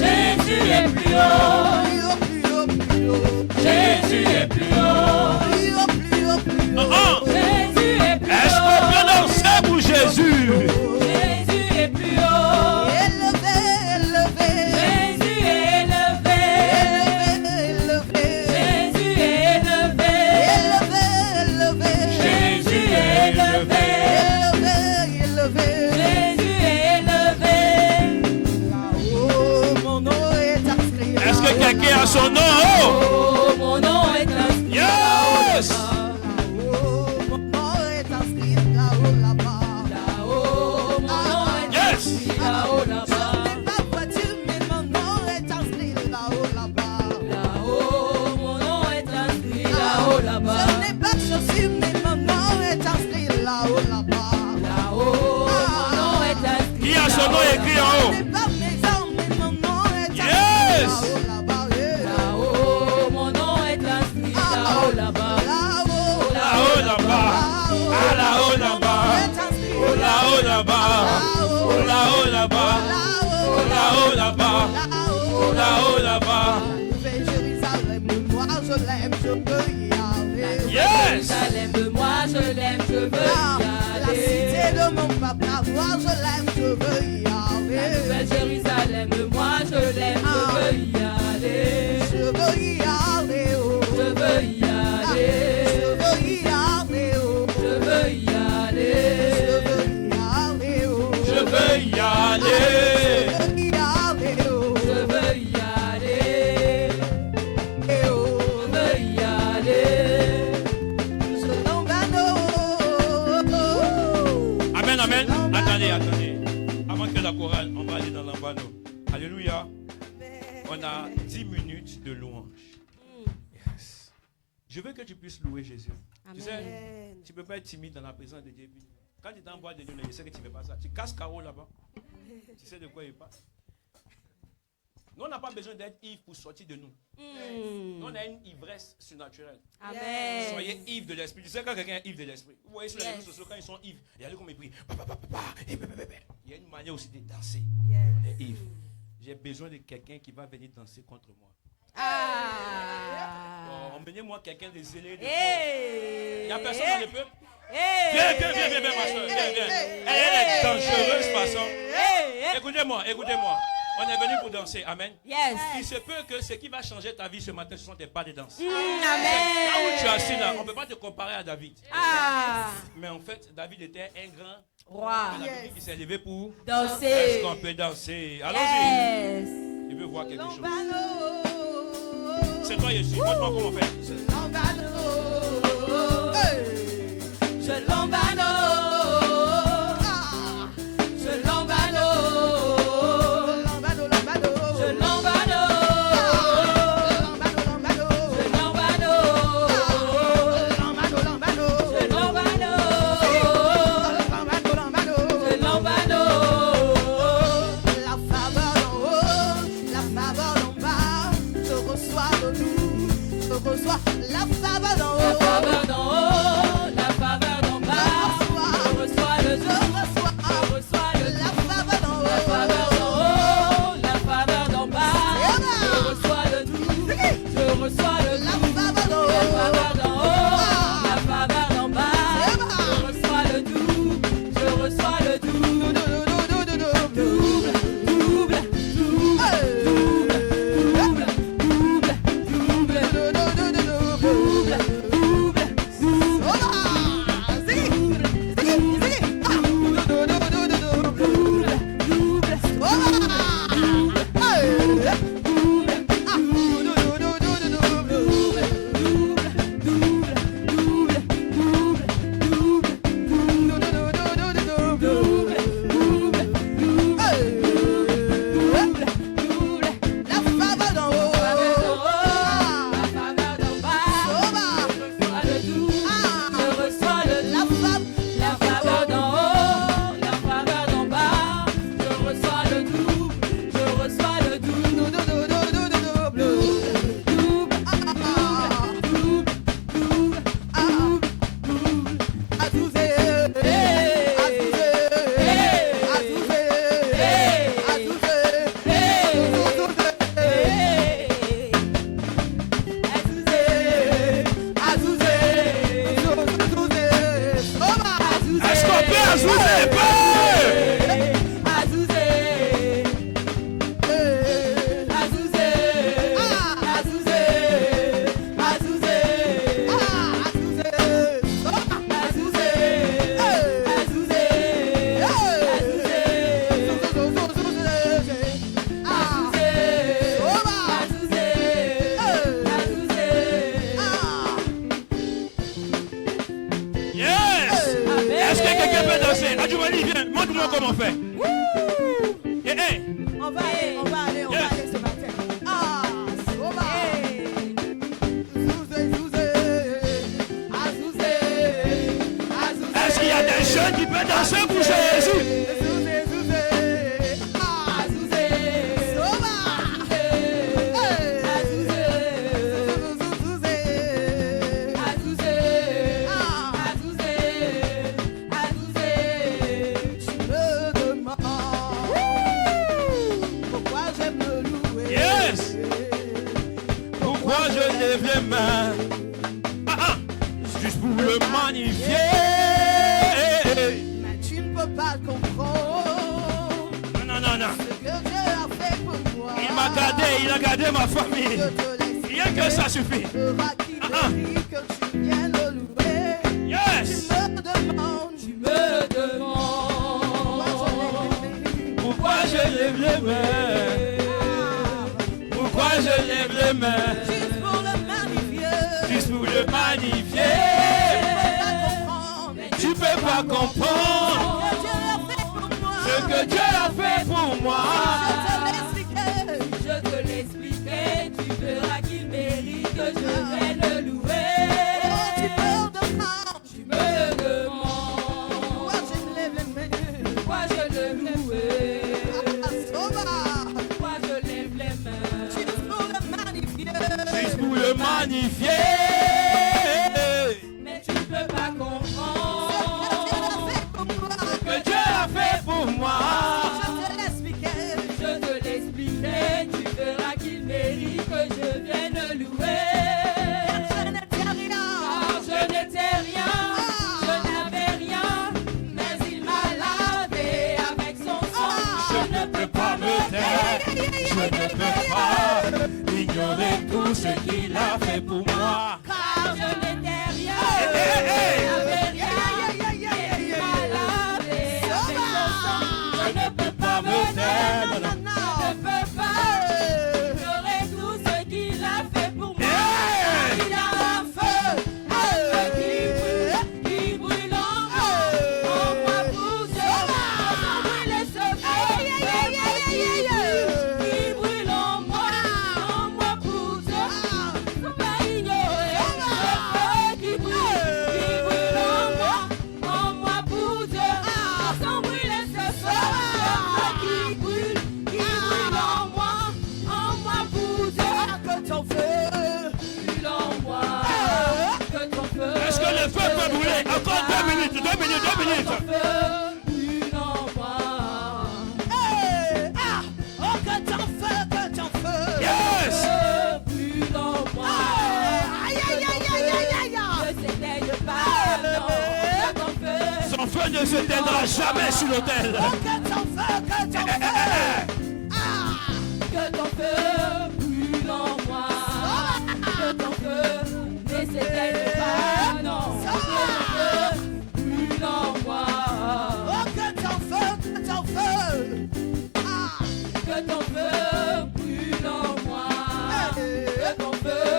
Jésus est plus haut, Jésus est plus haut, Jésus est plus Est-ce qu'on haut, peut danser pour Jésus? Jésus est plus haut, Jésus est élevé, Jésus est élevé, Jésus est élevé, Jésus est élevé. Est-ce que quelqu'un a son nom? Oh! Oh, mon nom est inscrit Yes! là-haut, mon nom est inscrit là-haut là-bas. Là-haut, mon nom est Yes! inscrit là-haut là-bas. Là-haut, mon nom est inscrit là-haut là-bas. Là-haut, mon nom est inscrit. Qui a son nom écrit en haut? Yes! Là-haut, mon nom est inscrit là-haut là-bas. Là-haut là-bas. Ah, là-haut là-bas. Oh, là-haut là-bas. Oh, là-haut là-bas. Oh, là-haut là-bas. Oh, là-haut là-bas. Yes! Jérusalem de moi, je l'aime, je veux y La aller. cité de mon papa, moi je l'aime, je veux y La aller. nouvelle Jérusalem de moi, je l'aime, je veux y aller. Je veux y aller, oh. Je veux y aller. Je veux y aller, oh. Je veux y aller. Je veux y aller, oh. Je veux y aller. Je veux y aller, oh. Je veux y aller. Eh, oh. Je veux y aller. Je l'embano. Amen, amen. Attendez, attendez. Avant que la chorale, on va aller dans l'embano. Alléluia. On a 10 minutes de louange. Yes. Je veux que tu puisses louer Jésus. Tu sais, tu ne peux pas être timide dans la présence de Dieu. Quand tu t'envoies de Dieu, je sais que tu ne fais pas ça. Tu casses Caro là-bas. Tu sais de quoi il parle. Nous, on n'a pas besoin d'être ivre pour sortir de nous. Nous, on a une ivresse surnaturelle. Amen. Soyez ivres de l'esprit. Tu sais quand quelqu'un est ivre de l'esprit. Vous voyez sur les réseaux sociaux, quand ils sont ivres, il y a comme ils prient. Il y a une manière aussi de danser. Les ivres. J'ai besoin de quelqu'un qui va venir danser contre moi. Ah. Emmenez-moi quelqu'un de zélé. Il Hey. n'y a personne dans le peuple. Hey. Viens, ma soeur. Viens. Elle est dangereuse façon. Hey. Écoutez-moi. On est venu pour danser. Amen. Yes. Il se peut que ce qui va changer ta vie ce matin, ce sont tes pas de danse. Amen. Là où tu es assis là, on ne peut pas te comparer à David. Ah. Mais en fait, David était un grand Roi. la Bible qui s'est levé pour Danser. Est-ce qu'on peut danser? Allons-y. Yes. Je veux voir quelque chose. C'est toi, Jésus. Montre-moi comment on fait. Je l'embano. Je l'embano. Je l'embano. Je l'embano. Je l'embano. Je l'embano. reçois la faveur d'en La haut. faveur d'en haut, la faveur d'en bas. Je reçois le Je doux, reçois je reçois le la faveur d'en haut. La faveur d'en haut, la faveur d'en bas. Je reçois le doux, je reçois le La doux. faveur d'en La haut. faveur d'en haut, la faveur d'en bas. Je reçois le doux, je reçois le doux. Double, double, double, double, double, double, double, La faveur d'en haut. la faveur d'en bas. Je reçois le doux, je reçois le La doux. faveur. La faveur d'en haut, la faveur d'en bas. Je reçois le doux, je reçois le doux. Double, double, Est-ce qu'on peut Azouzé? Yes! Est-ce que quelqu'un peut danser? Adjoumani, viens, montre-moi comment on fait. Eh, eh. On va aller ce matin. Ah, Soba. Est-ce qu'il y a des jeunes qui peuvent danser pour Jésus? Yes! Pourquoi je lève les mains? Juste pour le magnifier. Mais tu ne peux pas comprendre Non, non, non. ce que Dieu a fait pour moi. Il a gardé ma famille. Je te laisse. Rien que ça suffit. Fera qui te dit que tu viens le louer. Yes! Tu me demandes, Tu me demandes Pourquoi je lève les mains? Pourquoi je lève les mains? juste pour le magnifier. Juste pour le magnifier. Tu ne peux pas comprendre Tu peux pas comprendre ce que Dieu a fait pour moi. ce que Dieu a fait pour moi. Je te l'ai expliqué. je te l'expliquer, tu verras qu'il mérite que je vais le louer. Tu me demandes, Tu me demandes pourquoi je lève les mains. pourquoi je le louer, Ah, Soba. pourquoi je lève les mains. Juste pour le magnifier. Juste pour le magnifier. Mais tu ne peux pas Ce comprendre que Dieu a fait pour moi. Que Dieu a fait pour moi. Je te l'expliquais. je te l'expliquerai, tu verras qu'il mérite que je vienne le louer. Je n'étais rien. Car je n'étais rien, je n'avais rien, mais il m'a lavé avec son sang. Je ne peux pas me taire. Je ne peux pas ignorer tout ce qu'il a fait pour moi. Car je n'étais rien, Eh, eh, eh. je n'avais rien, mais il m'a lavé avec son sang. Je ne peux pas me taire, je ne peux pas ignorer tout ce qu'il a fait pour moi. Hey! Il a un feu qui brûle en moi pour se brûler ce feu. Qui brûle en moi pour se pas ignorer. minutes. Brûle en moi. Oh, que ton feu. Yes. Brûle en moi. Aïe, aïe, aïe, aïe, aïe, aïe. Ne s'éteigne pas, non. Que ton feu. Son feu ne s'éteindra jamais sur l'autel. Oh, que ton feu. Que ton feu brûle en moi. Que ton feu ne s'éteigne pas, non. Que ton feu brûle en moi. Oh, que ton feu. Que ton feu brûle en moi. Que ton feu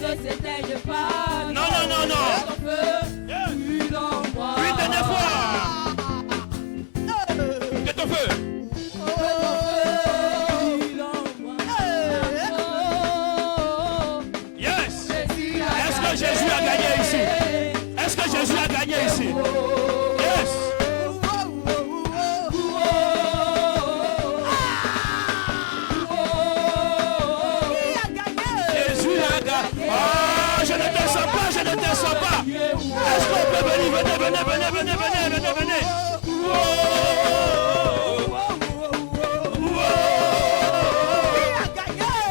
ne s'éteigne pas, Non, non, non, non. Que ton feu brûle en moi. Une dernière fois. Que ton feu. Yes. Est-ce que Jésus a gagné ici? Est-ce que Jésus a gagné ici? Yes. Jésus a gagné. Oh, je ne descends pas, je ne descends pas. Est-ce qu'on peut venir? Venez.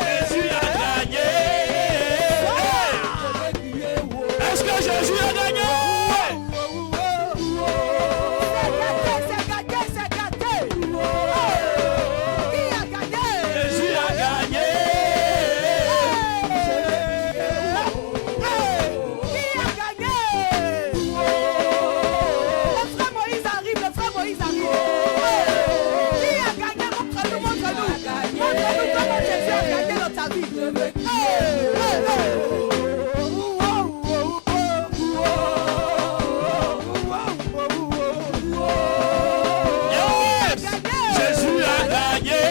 Jésus a gagné. Est-ce que Jésus a gagné? Jésus a gagné. Yes. Jésus a gagné.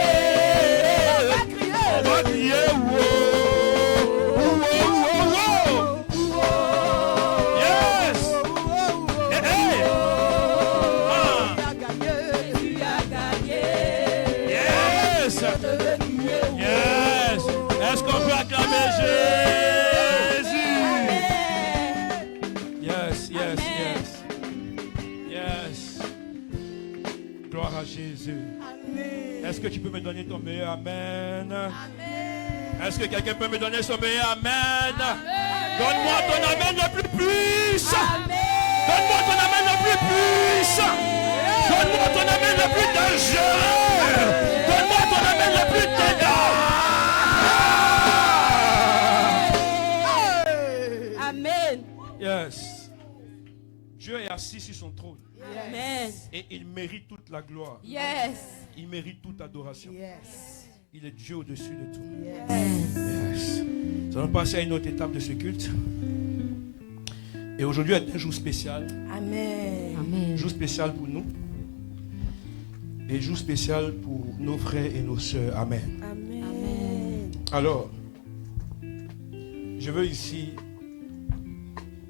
On va crier Yes. Hey. Yes. Yes. Est-ce qu'on peut acclamer Jésus? Yes. Gloire à Jésus. Est-ce que tu peux me donner ton meilleur amen? Est-ce que quelqu'un peut me donner son meilleur amen? Donne-moi ton amen le plus puissant. Donne-moi ton amen le plus puissant. Donne-moi ton amen le plus dangereux. Donne-moi ton amen le plus ténor. Amen. Yes. Dieu est assis sur son trône. Amen. Et il mérite toute la gloire. Yes. Il mérite toute adoration. Il est Dieu au-dessus de tout. Yes. Nous allons passer à une autre étape de ce culte. Et aujourd'hui est un jour spécial. Amen. Amen. Jour spécial pour nous. Et jour spécial pour nos frères et nos sœurs. Amen. Amen. Alors, je veux ici,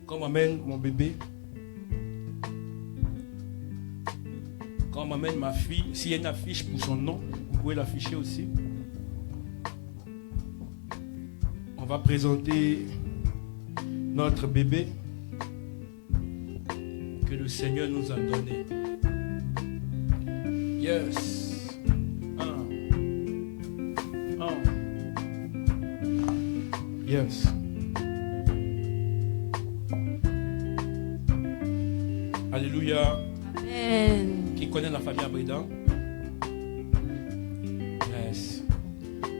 qu'on m'amène mon bébé, qu'on m'amène ma fille, s'il y a une affiche pour son nom, vous pouvez l'afficher aussi. On va présenter notre bébé que le Seigneur nous a donné. Yes. Yes. Alléluia. Amen. Qui connaît la famille Abredan? Yes.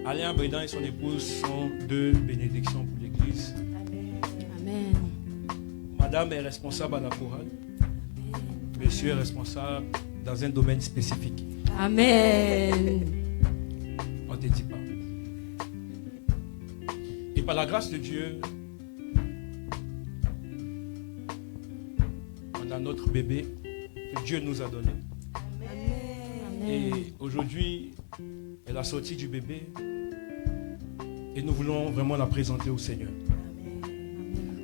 Alain Abredan et son épouse sont deux bénédictions pour l'église. Amen. Madame est responsable à la chorale. Monsieur est responsable dans un domaine spécifique. Amen. On ne te dit pas. Et par la grâce de Dieu, on a notre bébé que Dieu nous a donné. Et aujourd'hui est la sortie du bébé. Et nous voulons vraiment la présenter au Seigneur.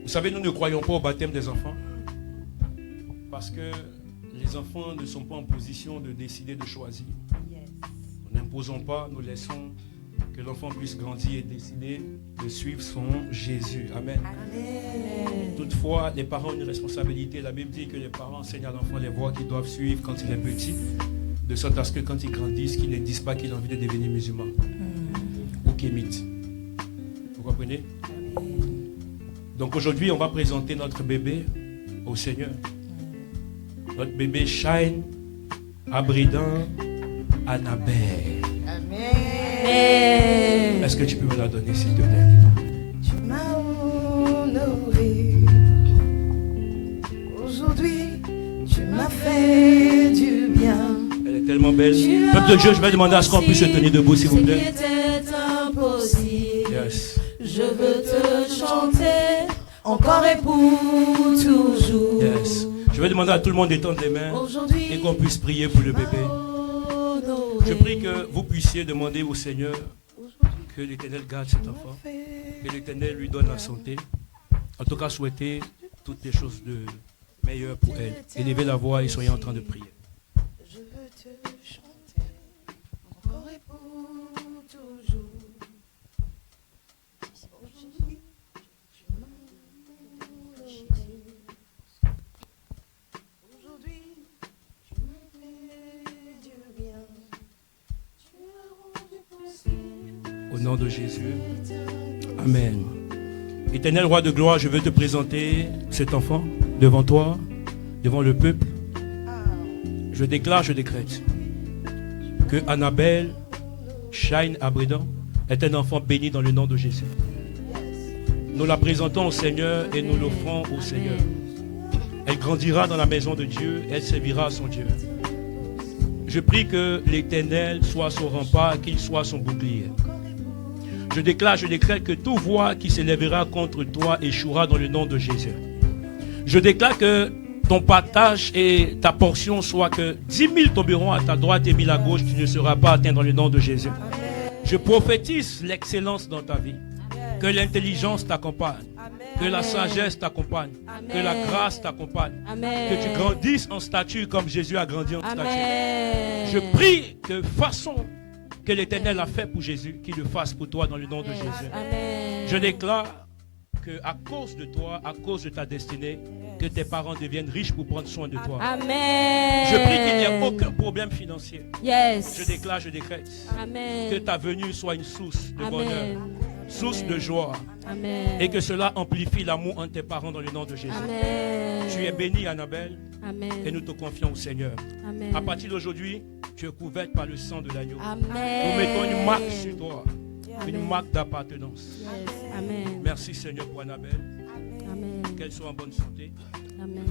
Vous savez, nous ne croyons pas au baptême des enfants. Parce que les enfants ne sont pas en position de décider, de choisir. Nous n'imposons pas, nous laissons Que l'enfant puisse grandir et décider de suivre son Jésus. Amen. Toutefois, les parents ont une responsabilité. La Bible dit que les parents enseignent à l'enfant les voies qu'ils doivent suivre quand il est petit, de sorte à ce que quand ils grandissent, qu'ils ne disent pas qu'il a envie de devenir musulman ou kémite. Vous comprenez? Donc aujourd'hui, on va présenter notre bébé au Seigneur. Notre bébé Shine Abridan Annabelle. Amen. Est-ce que tu peux me la donner, s'il te plaît? Tu m'as honoré. Aujourd'hui, tu m'as fait du bien. Elle est tellement belle. Peuple de Dieu, je vais demander à ce qu'on puisse se tenir debout, s'il vous plaît. Ce qui était impossible. Yes. Je veux te chanter encore et pour toujours. Yes. Je vais demander à tout le monde d'étendre les mains Aujourd'hui, et qu'on puisse prier pour le bébé. honoré. Je prie que vous puissiez demander au Seigneur que l'Éternel garde cet enfant, que l'Éternel lui donne la santé. En tout cas, souhaitez toutes les choses de meilleures pour elle. Élevez la voix et soyez en train de prier. Je veux te chanter encore et pour toujours. Aujourd'hui, tu m'as honoré. Aujourd'hui, tu m'as fait du bien. Tu as rendu possible. Au nom de Jésus. Amen. Éternel roi de gloire, je veux te présenter cet enfant devant toi, devant le peuple. Je déclare, je décrète que Annabelle Shine Abridan est un enfant béni dans le nom de Jésus. Nous la présentons au Seigneur et nous l'offrons au Seigneur. Elle grandira dans la maison de Dieu, elle servira à son Dieu. Je prie que l'Éternel soit son rempart, qu'il soit son bouclier. Je déclare, je décrète que toute voix qui s'élèvera contre toi échouera dans le nom de Jésus. Je déclare que ton partage et ta portion soit que 10 000 tomberont à ta droite et 1000 à gauche, tu ne seras pas atteint dans le nom de Jésus. Je prophétise l'excellence dans ta vie. Que l'intelligence t'accompagne. Que la sagesse t'accompagne. Que la grâce t'accompagne. Que tu grandisses en stature comme Jésus a grandi en stature. Je prie que façon que l'Éternel a fait pour Jésus, qu'il le fasse pour toi dans le nom de Jésus. Je déclare que à cause de toi, à cause de ta destinée, que tes parents deviennent riches pour prendre soin de toi. Amen. Je prie qu'il n'y ait aucun problème financier. Yes. Je déclare, je décrète Amen. que ta venue soit une source de bonheur, Amen. source de joie, Amen. et que cela amplifie l'amour entre tes parents dans le nom de Jésus. Amen. Tu es bénie, Annabelle, Amen. et nous te confions au Seigneur. Amen. À partir d'aujourd'hui, tu es couverte par le sang de l'agneau. Amen. Nous mettons une marque sur toi, Amen. une marque d'appartenance. Yes. Amen. Merci Seigneur pour Annabelle, Amen. qu'elle soit en bonne santé, Amen.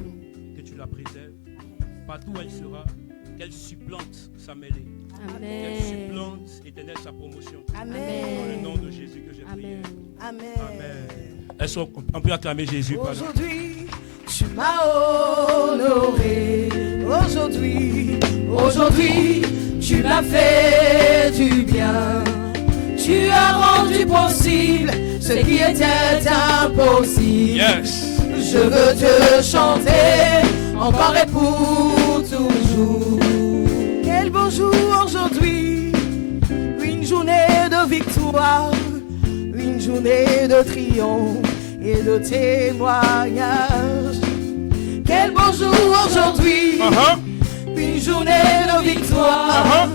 que tu la préserves. Partout où elle sera, qu'elle supplante sa mêlée, qu'elle Amen. supplante, Éternel, sa promotion. Amen. Dans le nom de Jésus que j'ai prié. Amen. Amen. Amen. On peut acclamer Jésus. Pardon. Aujourd'hui, tu m'as honoré. Aujourd'hui, tu m'as fait du bien. Tu as rendu possible ce qui était impossible. Yes. Je veux te chanter encore et pour toujours. Quel beau jour aujourd'hui, une journée de victoire, une journée de triomphe et de témoignage. Quel beau jour aujourd'hui, une journée de victoire,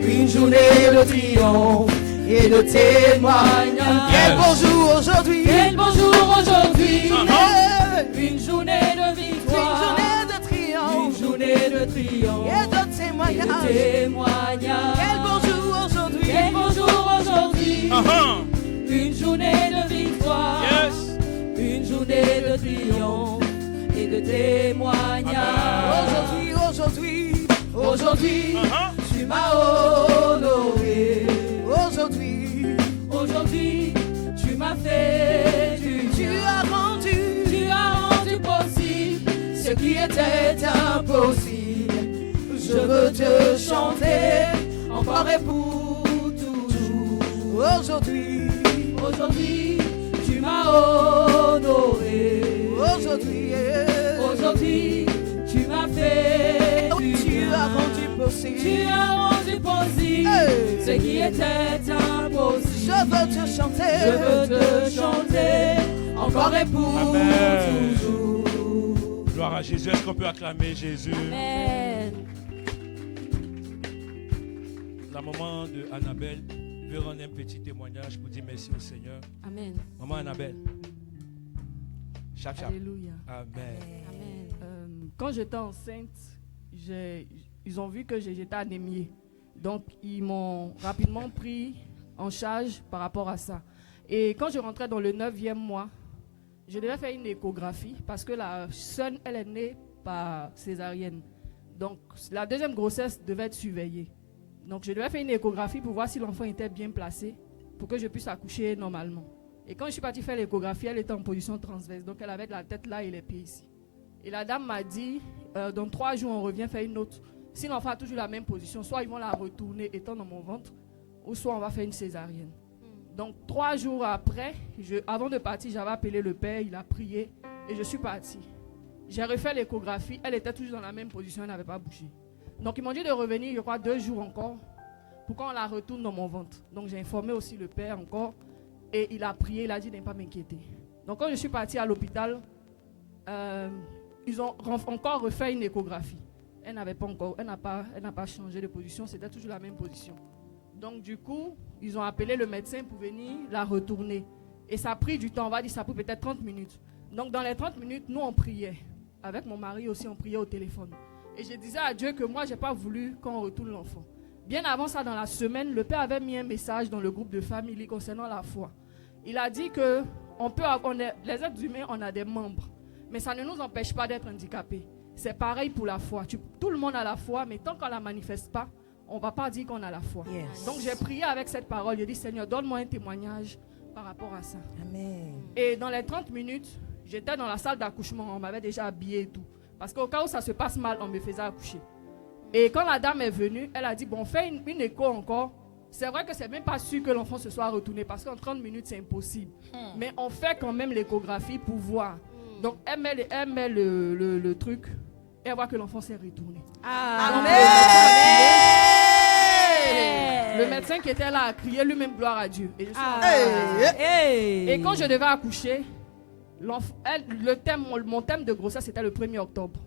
une journée de triomphe et de témoignage. Quel beau jour aujourd'hui, Quel beau jour aujourd'hui. une journée de victoire, une journée de triomphe, Une journée de triomphe et de et de témoignage. témoignage. Quel beau jour aujourd'hui, Quel beau jour aujourd'hui. Une journée de victoire. Yes. Une journée de triomphe et de témoignage. Aujourd'hui, tu m'as honoré. Aujourd'hui, tu m'as fait du Tu bien. as rendu possible ce qui était impossible. Je veux te chanter encore et pour toujours. Aujourd'hui, tu m'as honoré. Aujourd'hui, tu m'as fait du tu bien. as rendu possible. Tu as rendu possible Hey. ce qui était impossible. veux te chanter. Je veux te chanter encore et pour Amen. toujours. Gloire à Jésus. Est-ce qu'on peut acclamer Jésus? Amen. La maman de Annabelle veut rendre un petit témoignage pour dire merci au Seigneur. Amen. Maman Annabelle. Chap, chap. Alléluia. Amen. Amen. Quand j'étais enceinte, ils ont vu que j'étais anémiée. Donc, ils m'ont rapidement pris en charge par rapport à ça. Et quand je rentrais dans le 9e mois, je devais faire une échographie parce que la seule, elle est née par césarienne. Donc, la deuxième grossesse devait être surveillée. Donc, je devais faire une échographie pour voir si l'enfant était bien placé pour que je puisse accoucher normalement. Et quand je suis partie faire l'échographie, elle était en position transverse. Donc, elle avait la tête là et les pieds ici. Et la dame m'a dit, dans 3 jours, on revient faire une autre. Si l'enfant a toujours la même position, soit ils vont la retourner étant dans mon ventre, ou soit on va faire une césarienne. Donc 3 jours après, avant de partir, j'avais appelé le père, il a prié et je suis partie. J'ai refait l'échographie, elle était toujours dans la même position, elle n'avait pas bougé. Donc ils m'ont dit de revenir, je crois 2 jours encore, pour qu'on la retourne dans mon ventre. Donc j'ai informé aussi le père encore et il a prié, il a dit de ne pas m'inquiéter. Donc quand je suis partie à l'hôpital, ils ont encore refait une échographie. Elle n'a pas changé de position, c'était toujours la même position. Donc du coup, ils ont appelé le médecin pour venir la retourner. Et ça a pris du temps, on va dire ça a pris peut-être 30 minutes. Donc dans les 30 minutes, nous on priait. Avec mon mari aussi, on priait au téléphone. Et je disais à Dieu que moi, je n'ai pas voulu qu'on retourne l'enfant. Bien avant ça, dans la semaine, le père avait mis un message dans le groupe de famille concernant la foi. Il a dit que les êtres humains, on a des membres. Mais ça ne nous empêche pas d'être handicapés. C'est pareil pour la foi. Tout le monde a la foi, mais tant qu'on ne la manifeste pas, on ne va pas dire qu'on a la foi. Yes. Donc j'ai prié avec cette parole. J'ai dit, Seigneur, donne-moi un témoignage par rapport à ça. Amen. Et dans les 30 minutes, j'étais dans la salle d'accouchement. On m'avait déjà habillé et tout. Parce qu'au cas où ça se passe mal, on me faisait accoucher. Et quand la dame est venue, elle a dit, bon, fais une écho encore. C'est vrai que c'est même pas sûr que l'enfant se soit retourné parce qu'en 30 minutes, c'est impossible. Mais on fait quand même l'échographie pour voir. Donc, elle met le truc et elle voit que l'enfant s'est retourné. Le médecin qui était là a crié lui-même gloire à Dieu. Et, et quand je devais accoucher, mon thème de grossesse c'était le 1er octobre.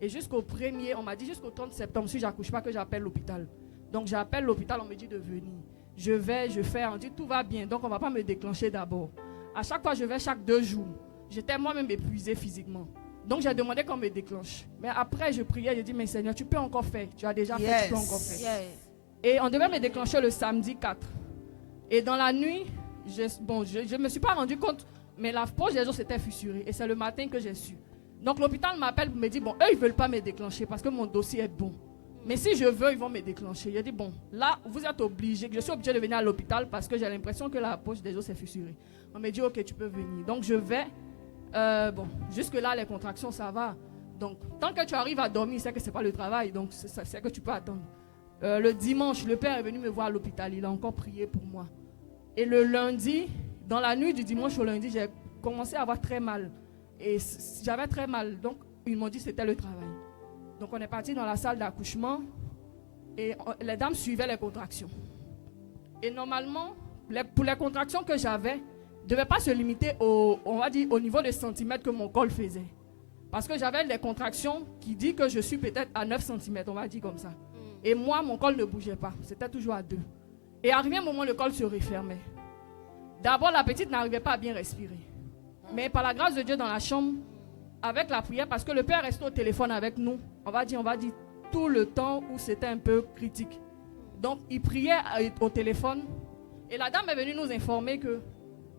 Et jusqu'au 1er, on m'a dit jusqu'au 30 septembre, si j'accouche pas, que j'appelle l'hôpital. Donc j'appelle l'hôpital, on me dit de venir. Je fais, on dit tout va bien, donc on ne va pas me déclencher d'abord. À chaque fois, je vais chaque 2 jours. J'étais moi-même épuisée physiquement. Donc j'ai demandé qu'on me déclenche. Mais après, je priais, je dis, mais Seigneur, tu peux encore faire. Tu as déjà fait, tu peux encore faire. Et on devait me déclencher le samedi 4. Et dans la nuit, je ne me suis pas rendu compte, mais la poche des os s'était fissurée. Et c'est le matin que j'ai su. Donc l'hôpital m'appelle pour me dire, bon, eux, ils ne veulent pas me déclencher parce que mon dossier est bon. Mais si je veux, ils vont me déclencher. J'ai dit, bon, là, vous êtes obligé. Je suis obligé de venir à l'hôpital parce que j'ai l'impression que la poche des os s'est fissurée. On me dit, ok, tu peux venir. Donc je vais. Bon, jusque-là, les contractions, ça va. Donc, tant que tu arrives à dormir, c'est que ce n'est pas le travail. Donc, c'est que tu peux attendre. Le dimanche, le père est venu me voir à l'hôpital. Il a encore prié pour moi. Et le lundi, dans la nuit du dimanche au lundi, j'ai commencé à avoir très mal. Et j'avais très mal. Donc, ils m'ont dit que c'était le travail. Donc, on est parti dans la salle d'accouchement. Et les dames suivaient les contractions. Et normalement, pour les contractions que j'avais, ne devait pas se limiter on va dire, au niveau de centimètres que mon col faisait. Parce que j'avais des contractions qui disent que je suis peut-être à 9 cm, on va dire comme ça. Et moi, mon col ne bougeait pas. C'était toujours à 2. Et arrivé un moment, le col se refermait. D'abord, la petite n'arrivait pas à bien respirer. Mais par la grâce de Dieu dans la chambre, avec la prière, parce que le père restait au téléphone avec nous, on va dire tout le temps où c'était un peu critique. Donc, il priait au téléphone. Et la dame est venue nous informer que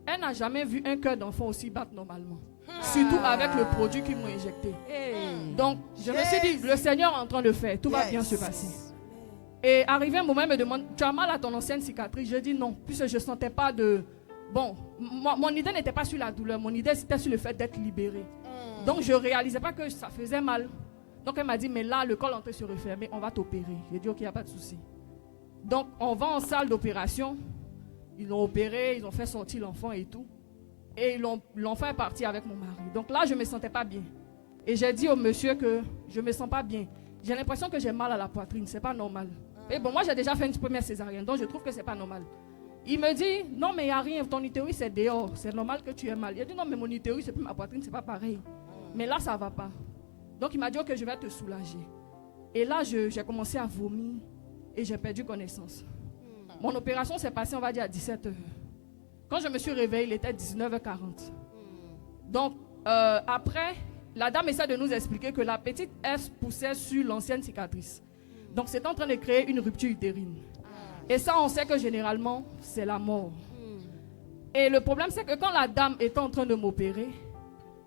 elle n'a jamais vu un cœur d'enfant aussi battre normalement. Surtout avec le produit qu'ils m'ont injecté. Donc, je me suis dit, le Seigneur est en train de faire. Tout va bien se passer. Et arrivé un moment, il me demande, tu as mal à ton ancienne cicatrice? Je dis non, puisque je ne sentais pas de... Bon, mon idée n'était pas sur la douleur. Mon idée, c'était sur le fait d'être libérée. Donc, je ne réalisais pas que ça faisait mal. Donc, elle m'a dit, mais là, le col est en train de se refermer. On va t'opérer. J'ai dit, ok, il n'y a pas de souci. Donc, on va en salle d'opération. Ils l'ont opéré, ils ont fait sortir l'enfant et tout. Et l'enfant est parti avec mon mari. Donc là, je ne me sentais pas bien. Et j'ai dit au monsieur que je ne me sens pas bien. J'ai l'impression que j'ai mal à la poitrine. Ce n'est pas normal. Et bon, moi, j'ai déjà fait une première césarienne. Donc, je trouve que ce n'est pas normal. Il me dit, non, mais il n'y a rien, ton utérus c'est dehors, c'est normal que tu aies mal. Il a dit, non, mais mon utérus, c'est plus ma poitrine, c'est pas pareil. Mais là, ça ne va pas. Donc, il m'a dit, ok, je vais te soulager. Et là, j'ai commencé à vomir et j'ai perdu connaissance. Mon opération s'est passée, on va dire, à 17h. Quand je me suis réveillée, il était 19h40. Donc, après, la dame essaie de nous expliquer que la petite S poussait sur l'ancienne cicatrice. Donc, c'est en train de créer une rupture utérine. Et ça, on sait que généralement, c'est la mort. Et le problème, c'est que quand la dame était en train de m'opérer,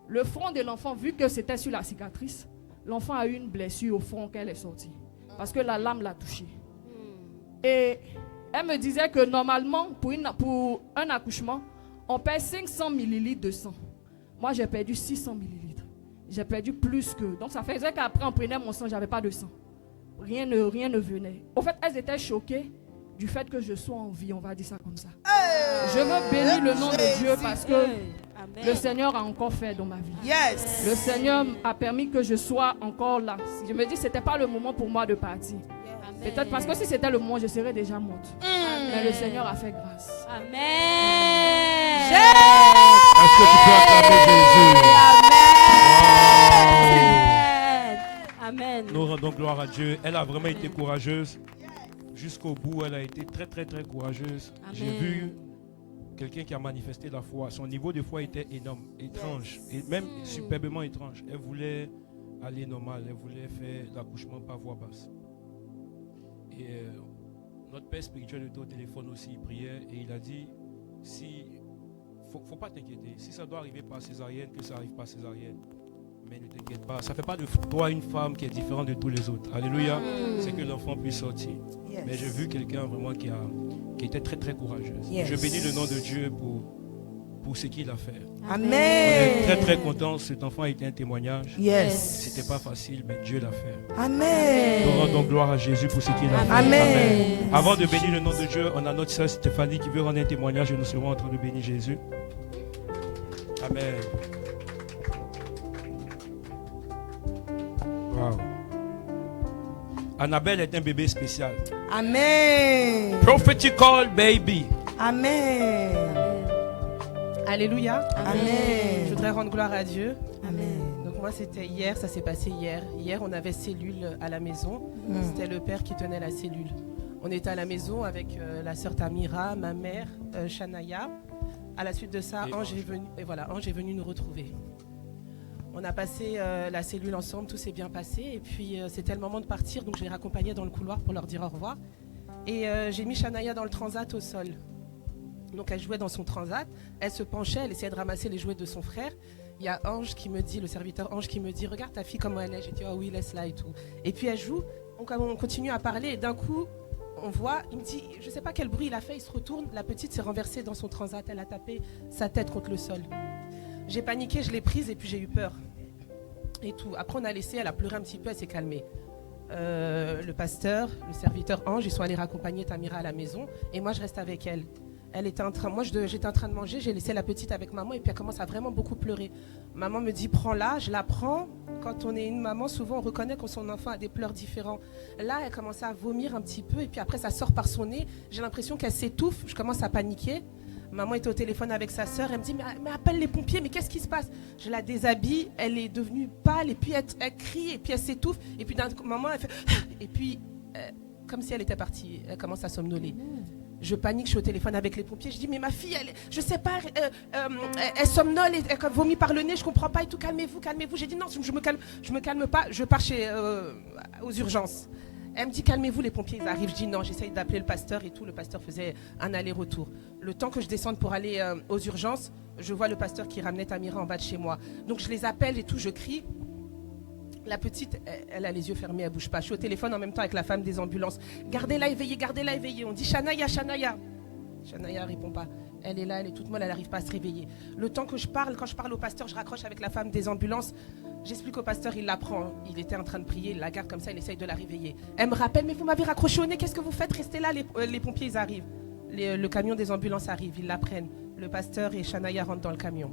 le front de l'enfant, vu que c'était sur la cicatrice, l'enfant a eu une blessure au front qu'elle est sortie. Parce que la lame l'a touché. Et elle me disait que normalement, pour un accouchement, on perd 500 millilitres de sang. Moi, j'ai perdu 600 millilitres. J'ai perdu plus que... Donc, ça faisait qu'après, on prenait mon sang, je n'avais pas de sang. Rien ne venait. Au fait, elles étaient choquées du fait que je sois en vie, on va dire ça comme ça. Je veux bénir le nom de Dieu parce que le Seigneur a encore fait dans ma vie. Yes. Le Seigneur a permis que je sois encore là. Je me dis que ce n'était pas le moment pour moi de partir. Peut-être parce que si c'était le moment, je serais déjà morte. Mais le Seigneur a fait grâce. Amen. Est-ce que tu peux acclamer Jésus? Amen. Nous rendons gloire à Dieu. Elle a vraiment été courageuse. Jusqu'au bout, elle a été très, très, très courageuse. Amen. J'ai vu quelqu'un qui a manifesté la foi. Son niveau de foi était énorme, étrange, et même superbement étrange. Elle voulait aller normal, elle voulait faire l'accouchement par voie basse. Et notre père spirituel était au téléphone aussi, il priait et il a dit, faut pas t'inquiéter, si ça doit arriver par césarienne, que ça arrive par césarienne. Mais ne t'inquiète pas, ça ne fait pas de toi une femme qui est différente de tous les autres. Alléluia, c'est que l'enfant puisse sortir. Yes. Mais j'ai vu quelqu'un vraiment qui était très très courageuse. Yes. Je bénis le nom de Dieu pour ce qu'il a fait. On Amen. est très très contents. Cet enfant a été un témoignage. Yes. C'était pas facile, mais Dieu l'a fait. Amen. Nous rendons gloire à Jésus pour ce qu'il a fait. Amen. Avant de bénir le nom de Dieu, on a notre sœur Stéphanie qui veut rendre un témoignage et nous serons en train de bénir Jésus. Amen. Wow. Annabelle est un bébé spécial. Amen. Prophetical baby. Amen. Alléluia. Amen. Je voudrais rendre gloire à Dieu. Amen. Donc moi c'était hier, ça s'est passé hier. Hier on avait cellule à la maison. C'était le père qui tenait la cellule. On était à la maison avec la sœur Tamira, ma mère, Shanaya. À la suite de ça, Et Ange est venu nous retrouver. On a passé la cellule ensemble, tout s'est bien passé. Et puis c'était le moment de partir, donc je les raccompagnais dans le couloir pour leur dire au revoir. Et j'ai mis Shanaya dans le transat au sol. Donc elle jouait dans son transat, elle se penchait, elle essayait de ramasser les jouets de son frère. Il y a Ange qui me dit, le serviteur Ange qui me dit, regarde ta fille comment elle est. J'ai dit, oh oui, laisse-la et tout. Et puis elle joue, on continue à parler et d'un coup, on voit, il me dit, je ne sais pas quel bruit il a fait, il se retourne, la petite s'est renversée dans son transat, elle a tapé sa tête contre le sol. J'ai paniqué, je l'ai prise et puis j'ai eu peur. Et tout. Après on a laissé, elle a pleuré un petit peu, elle s'est calmée. Le pasteur, le serviteur Ange, ils sont allés raccompagner Tamira à la maison et moi je reste avec elle. Elle était j'étais en train de manger, j'ai laissé la petite avec maman et puis elle commence à vraiment beaucoup pleurer. Maman me dit prends-la, je la prends. Quand on est une maman, souvent on reconnaît que son enfant a des pleurs différents. Là, elle commence à vomir un petit peu et puis après ça sort par son nez. J'ai l'impression qu'elle s'étouffe, je commence à paniquer. Maman était au téléphone avec sa sœur, elle me dit mais appelle les pompiers, mais qu'est-ce qui se passe? Je la déshabille, elle est devenue pâle et puis elle crie et puis elle s'étouffe et puis d'un coup, maman elle fait et puis comme si elle était partie, elle commence à somnoler. Je panique, je suis au téléphone avec les pompiers, je dis mais ma fille, je sais pas, elle somnole, elle vomit par le nez, je comprends pas et tout, calmez-vous. J'ai dit non, je me calme pas, je pars aux urgences. Elle me dit calmez-vous, les pompiers ils arrivent. Je dis non, j'essaye d'appeler le pasteur et tout. Le pasteur faisait un aller-retour. Le temps que je descende pour aller aux urgences, je vois le pasteur qui ramenait Tamira en bas de chez moi. Donc je les appelle et tout, je crie. La petite, elle a les yeux fermés, elle bouge pas. Je suis au téléphone en même temps avec la femme des ambulances. Gardez-la éveillée. On dit Shanaya. Shanaya répond pas. Elle est là, elle est toute molle, elle n'arrive pas à se réveiller. Le temps que je parle, quand je parle au pasteur, je raccroche avec la femme des ambulances. J'explique au pasteur, il la prend. Il était en train de prier, il la garde comme ça, il essaye de la réveiller. Elle me rappelle, mais vous m'avez raccroché au nez, qu'est-ce que vous faites? Restez là, les pompiers ils arrivent. Le camion des ambulances arrive, ils la prennent. Le pasteur et Shanaya rentrent dans le camion.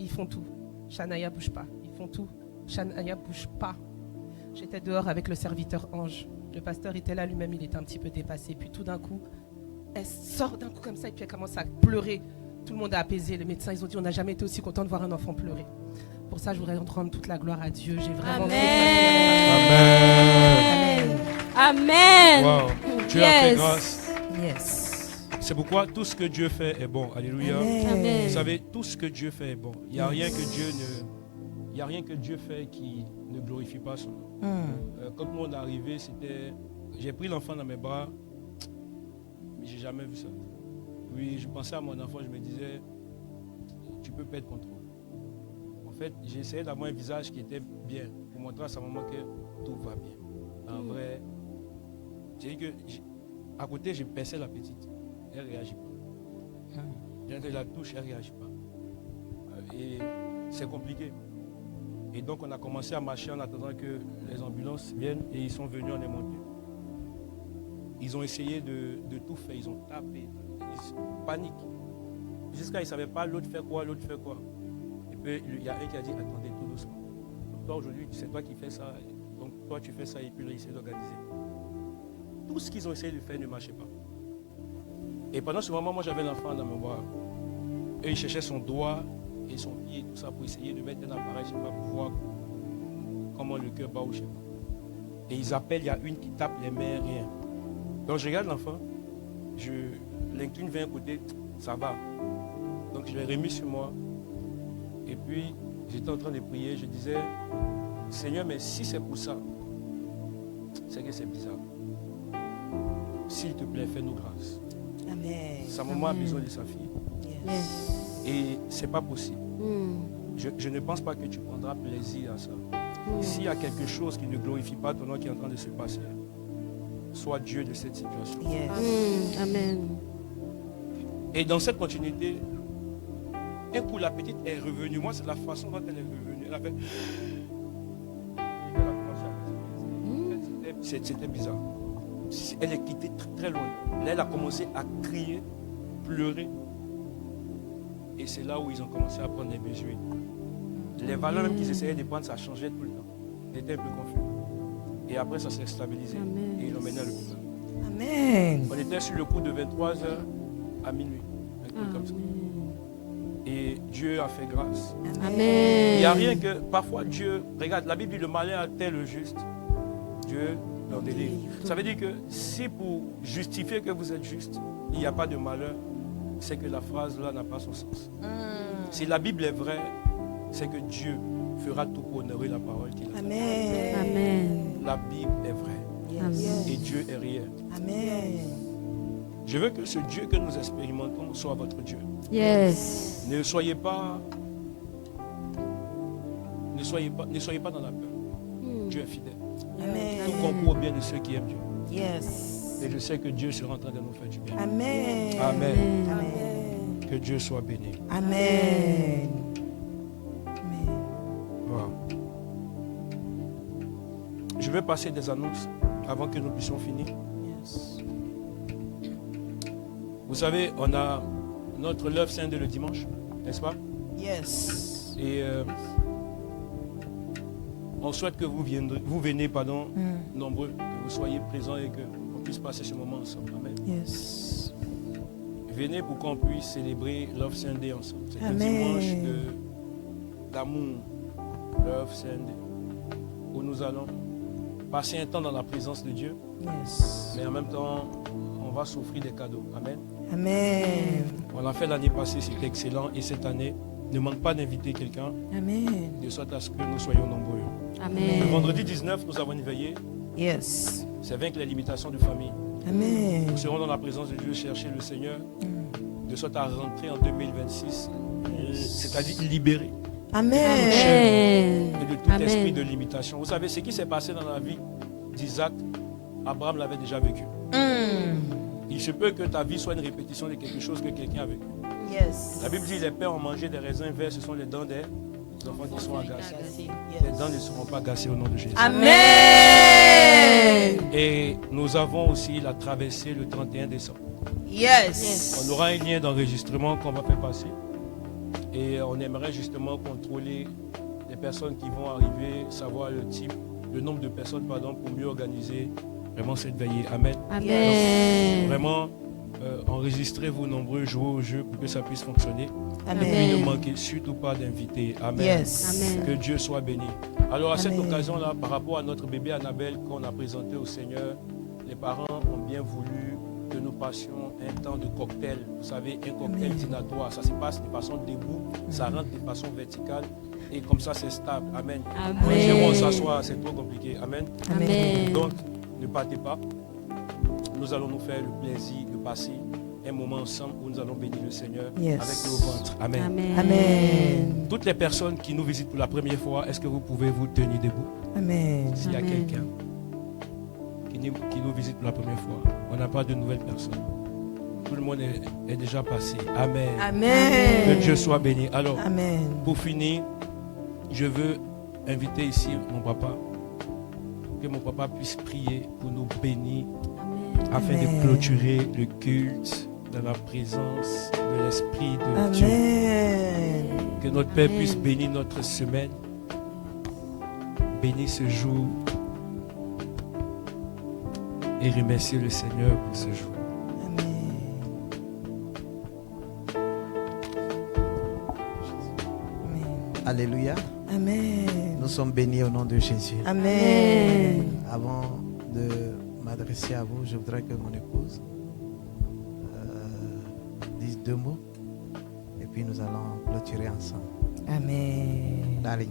Ils font tout. Shanaya bouge pas. Ils font tout. Shanaya bouge pas. J'étais dehors avec le serviteur Ange. Le pasteur était là lui-même, il était un petit peu dépassé. Puis tout d'un coup, elle sort d'un coup comme ça et puis elle commence à pleurer. Tout le monde a apaisé. Les médecins, ils ont dit, on n'a jamais été aussi content de voir un enfant pleurer. Pour ça, je voudrais rendre toute la gloire à Dieu. J'ai vraiment Amen. Amen. Wow. Dieu a fait Yes. grâce. Yes. C'est pourquoi tout ce que Dieu fait est bon. Alléluia. Amen. Vous savez, tout ce que Dieu fait est bon. Il n'y a rien que Dieu fait qui ne glorifie pas son nom. Quand nous on est arrivé, j'ai pris l'enfant dans mes bras, mais j'ai jamais vu ça. Oui, je pensais à mon enfant, je me disais, tu peux perdre contrôle. En fait, j'ai essayé d'avoir un visage qui était bien pour montrer à sa maman que tout va bien. En vrai, j'ai dit que à côté, je pinçais la petite. Elle ne réagit pas. Je la touche, elle ne réagit pas. Et c'est compliqué. Et donc, on a commencé à marcher en attendant que les ambulances viennent et ils sont venus, on est monté. Ils ont essayé de tout faire, ils ont tapé, ils paniquent. Jusqu'à ils ne savaient pas l'autre fait quoi. Et puis, il y a un qui a dit, attendez tout doucement. Donc, toi, aujourd'hui, c'est toi qui fais ça. Donc, toi, tu fais ça et puis là, ils essaient d'organiser. Tout ce qu'ils ont essayé de faire ne marchait pas. Et pendant ce moment, moi, j'avais l'enfant dans mes bras. Et il cherchait son doigt et son pied, tout ça, pour essayer de mettre un appareil, je ne sais pas, pour voir comment le cœur bat ou je ne sais pas. Et ils appellent, il y a une qui tape les mains, rien. Donc, je regarde l'enfant, je l'incline vers un côté, ça va. Donc, je l'ai remis sur moi. Et puis, j'étais en train de prier, je disais, Seigneur, mais si c'est pour ça, c'est que c'est bizarre. S'il te plaît, fais-nous grâce. Amen. Sa maman a besoin de sa fille. Yes. Et c'est pas possible. Mm. Je ne pense pas que tu prendras plaisir à ça. S'il y a quelque chose qui ne glorifie pas ton nom qui est en train de se passer, sois Dieu de cette situation. Yes. Amen. Et dans cette continuité, un coup la petite est revenue. Moi, c'est la façon dont elle est revenue. Elle a fait. Elle a commencé à respirer. C'était bizarre. Elle est quittée très, très loin. Là, elle a commencé à crier, pleurer. Et c'est là où ils ont commencé à prendre des mesures. Les valeurs même qu'ils essayaient de prendre, ça changeait tout le temps. Ils étaient un peu confus. Et après, ça s'est stabilisé. Amen. Et ils l'ont mené à l'hôpital. Amen. On était sur le coup de 23h à minuit. Un truc comme ça. Et Dieu a fait grâce. Amen. Il n'y a rien que... Parfois, Dieu... Regarde, la Bible dit le malin atteint le juste. Dieu leur délivre. Ça veut dire que si pour justifier que vous êtes juste, il n'y a pas de malheur, c'est que la phrase là n'a pas son sens. Si la Bible est vraie, c'est que Dieu fera tout pour honorer la parole qu'il a. Amen. Amen. La Bible est vraie. Amen. Et Dieu est réel. Amen. Je veux que ce Dieu que nous expérimentons soit votre Dieu. Yes. Ne soyez pas dans la peur. Dieu est fidèle. Amen. Tout concourt au bien de ceux qui aiment Dieu. Yes. Et je sais que Dieu sera en train de nous faire du bien. Amen. Amen. Amen. Que Dieu soit béni. Amen. Amen. Voilà. Je vais passer des annonces avant que nous puissions finir. Yes. Vous savez, on a notre Love Sunday le dimanche, n'est-ce pas? Yes. Et on souhaite que vous venez nombreux, que vous soyez présents et qu'on puisse passer ce moment ensemble. Amen. Yes. Venez pour qu'on puisse célébrer Love Sunday ensemble. C'est un Amen. dimanche d'amour, Love Sunday, où nous allons passer un temps dans la présence de Dieu, Yes. mais en même temps, on va s'offrir des cadeaux. Amen. Amen. On l'a fait l'année passée, c'était excellent. Et cette année, ne manque pas d'inviter quelqu'un, Amen. de sorte à ce que nous soyons nombreux. Amen. Le vendredi 19, nous avons une veillée. Yes. C'est vaincre les limitations de famille. Amen. Nous serons dans la présence de Dieu, chercher le Seigneur, de sorte à rentrer en 2026, c'est-à-dire libéré Amen. et de tout Amen. esprit de limitation. Vous savez, ce qui s'est passé dans la vie d'Isaac, Abraham l'avait déjà vécu. Il se peut que ta vie soit une répétition de quelque chose que quelqu'un a vécu. Yes. La Bible dit les pères ont mangé des raisins verts, ce sont les dents des enfants qui sont agacés. Les dents ne seront pas agacées au nom de Jésus. Amen. Et nous avons aussi la traversée le 31 décembre. Yes. On aura un lien d'enregistrement qu'on va faire passer. Et on aimerait justement contrôler les personnes qui vont arriver, savoir le nombre de personnes, pour mieux organiser vraiment cette veillée. Amen. Amen. Vraiment, enregistrez-vous nombreux, jouez au jeu pour que ça puisse fonctionner. Amen. Et puis ne manquez surtout pas d'invités. Amen. Yes. Que Dieu soit béni. Alors à cette Amen. occasion-là, par rapport à notre bébé Annabelle qu'on a présenté au Seigneur, les parents ont bien voulu que nous passions un temps de cocktail. Vous savez, un cocktail dînatoire. Ça se passe de façon debout, ça rentre de façon verticale. Et comme ça, c'est stable. Amen. Chez moi, on s'assoit, c'est trop compliqué. Amen. Amen. Donc, ne partez pas. Nous allons nous faire le plaisir de passer un moment ensemble où nous allons bénir le Seigneur Yes. avec nos ventres. Amen. Amen. Toutes les personnes qui nous visitent pour la première fois, est-ce que vous pouvez vous tenir debout? Amen. S'il y a quelqu'un qui nous visite pour la première fois, on n'a pas de nouvelles personnes. Tout le monde est déjà passé. Amen. Amen. Que Dieu soit béni. Alors, Amen. pour finir, je veux inviter ici mon papa, que mon papa puisse prier pour nous bénir, afin de Amen. clôturer le culte dans la présence de l'Esprit de Dieu. Amen. Que notre Père puisse bénir notre semaine, bénir ce jour et remercier le Seigneur pour ce jour. Alléluia. Amen. Nous sommes bénis au nom de Jésus. Amen. Avant de m'adresser à vous, je voudrais que mon épouse dise 2 mots et puis nous allons clôturer ensemble. Amen. Darling.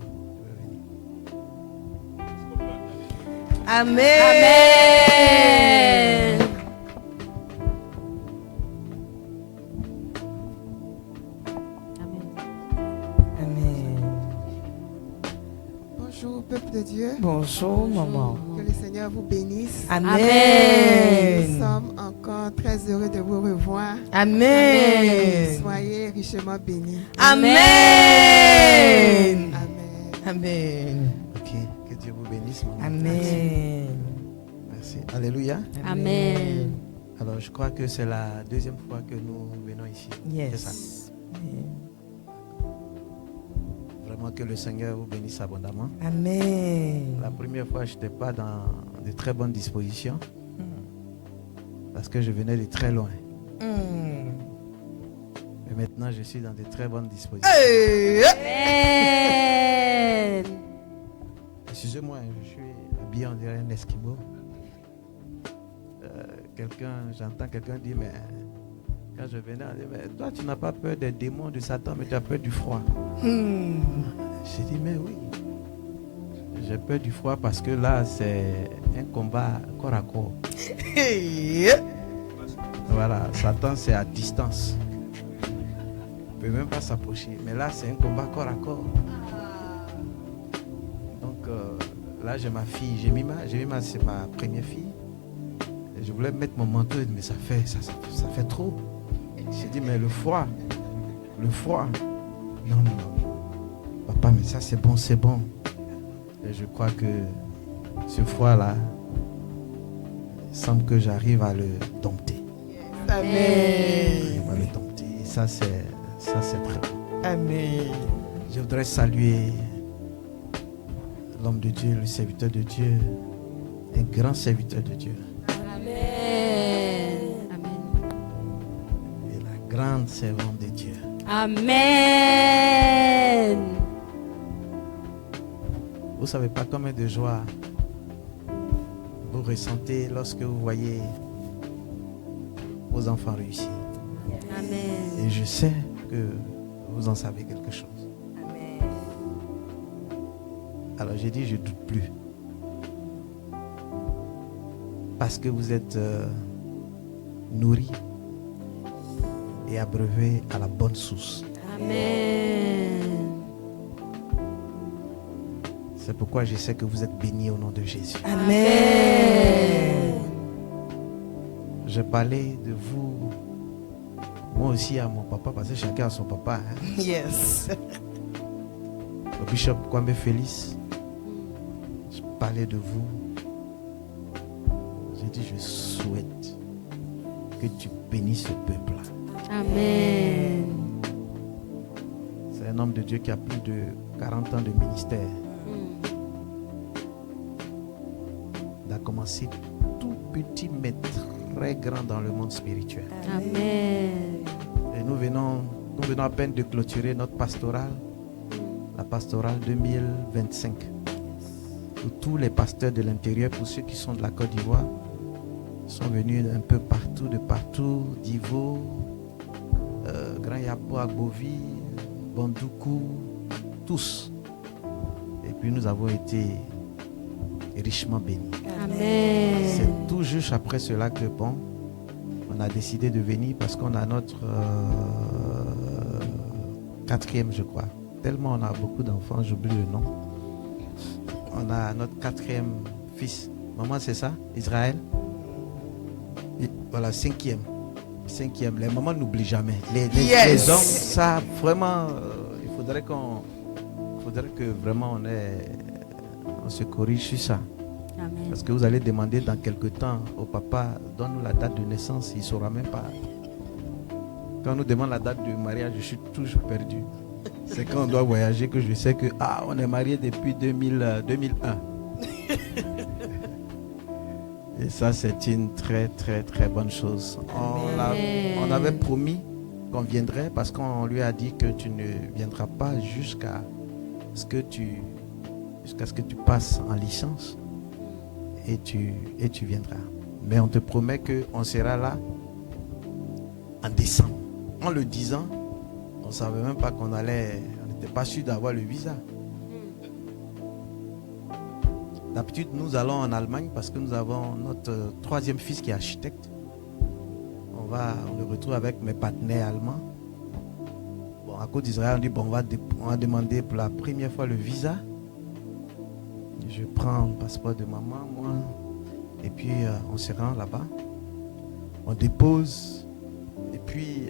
Amen. Bonjour, peuple de Dieu. Bonjour, maman. Que le Seigneur vous bénisse. Amen. Nous sommes encore très heureux de vous revoir. Amen. Soyez richement bénis. Amen. Amen. Amen. Ok, que Dieu vous bénisse. Maman. Amen. Merci. Alléluia. Amen. Alors, je crois que c'est la 2e fois que nous venons ici. C'est ça. Yes. Vraiment que le Seigneur vous bénisse abondamment. Amen. La première fois, je n'étais pas dans de très bonnes dispositions parce que je venais de très loin. Mais maintenant, je suis dans de très bonnes dispositions. Amen. Excusez-moi, je suis habillé, on dirait un esquimau. J'entends quelqu'un dire, mais quand je venais, on dit, mais toi, tu n'as pas peur des démons, de Satan, mais tu as peur du froid. J'ai dit, mais oui. J'ai peur du froid parce que là, c'est un combat corps à corps. Voilà, Satan, c'est à distance. Il ne peut même pas s'approcher. Mais là, c'est un combat corps à corps. Donc, là, j'ai ma fille. C'est ma première fille. Et je voulais mettre mon manteau, mais ça fait trop. J'ai dit, mais le froid. Non. Papa, mais ça, c'est bon. Et je crois que ce froid-là, il semble que j'arrive à le dompter. Amen. On va le dompter. Et ça, c'est très bon. Amen. Je voudrais saluer l'homme de Dieu, le serviteur de Dieu, un grand serviteur de Dieu. Amen. Et la grande servante de Dieu. Amen. Vous ne savez pas combien de joie vous ressentez lorsque vous voyez vos enfants réussir. Amen. Et je sais que vous en savez quelque chose. Alors j'ai dit, je ne doute plus. Parce que vous êtes nourris et abreuvés à la bonne source. Amen. C'est pourquoi je sais que vous êtes bénis au nom de Jésus. Amen. Je parlais de vous, moi aussi à mon papa, parce que chacun a son papa. Hein. Yes. Le bishop Kwame Félix, je parlais de vous. J'ai dit, je souhaite que tu bénisses ce peuple-là. Amen. C'est un homme de Dieu qui a plus de 40 ans de ministère. Il a commencé tout petit maître très grand dans le monde spirituel. Amen. Et nous venons à peine de clôturer notre pastorale, la pastorale 2025. Où tous les pasteurs de l'intérieur, pour ceux qui sont de la Côte d'Ivoire, sont venus un peu partout, d'Ivo, Grand Yapo, Agbovi, Bandoukou, tous. Et puis nous avons été richement bénis. Amen. C'est tout juste après cela que on a décidé de venir parce qu'on a notre quatrième, je crois. Tellement on a beaucoup d'enfants, j'oublie le nom. On a notre quatrième fils. Maman, c'est ça, Israël? Et voilà, cinquième. Les mamans n'oublient jamais. Les hommes, ça, vraiment, il faudrait que vraiment on se corrige sur ça. Amen. Parce que vous allez demander dans quelque temps au papa, donne-nous la date de naissance, il ne saura même pas. Quand on nous demande la date de mariage, je suis toujours perdu. C'est quand on doit voyager que je sais que on est marié depuis 2001. Et ça, c'est une très très très bonne chose. On avait promis qu'on viendrait parce qu'on lui a dit que tu ne viendras pas jusqu'à ce que tu passes en licence et tu viendras. Mais on te promet qu'on sera là en décembre. En le disant, on ne savait même pas on n'était pas sûr d'avoir le visa. D'habitude, nous allons en Allemagne parce que nous avons notre troisième fils qui est architecte. On le retrouve avec mes partenaires allemands. Bon, à cause d'Israël, on dit on va demander pour la première fois le visa. Je prends le passeport de maman, moi, et puis on se rend là-bas. On dépose, et puis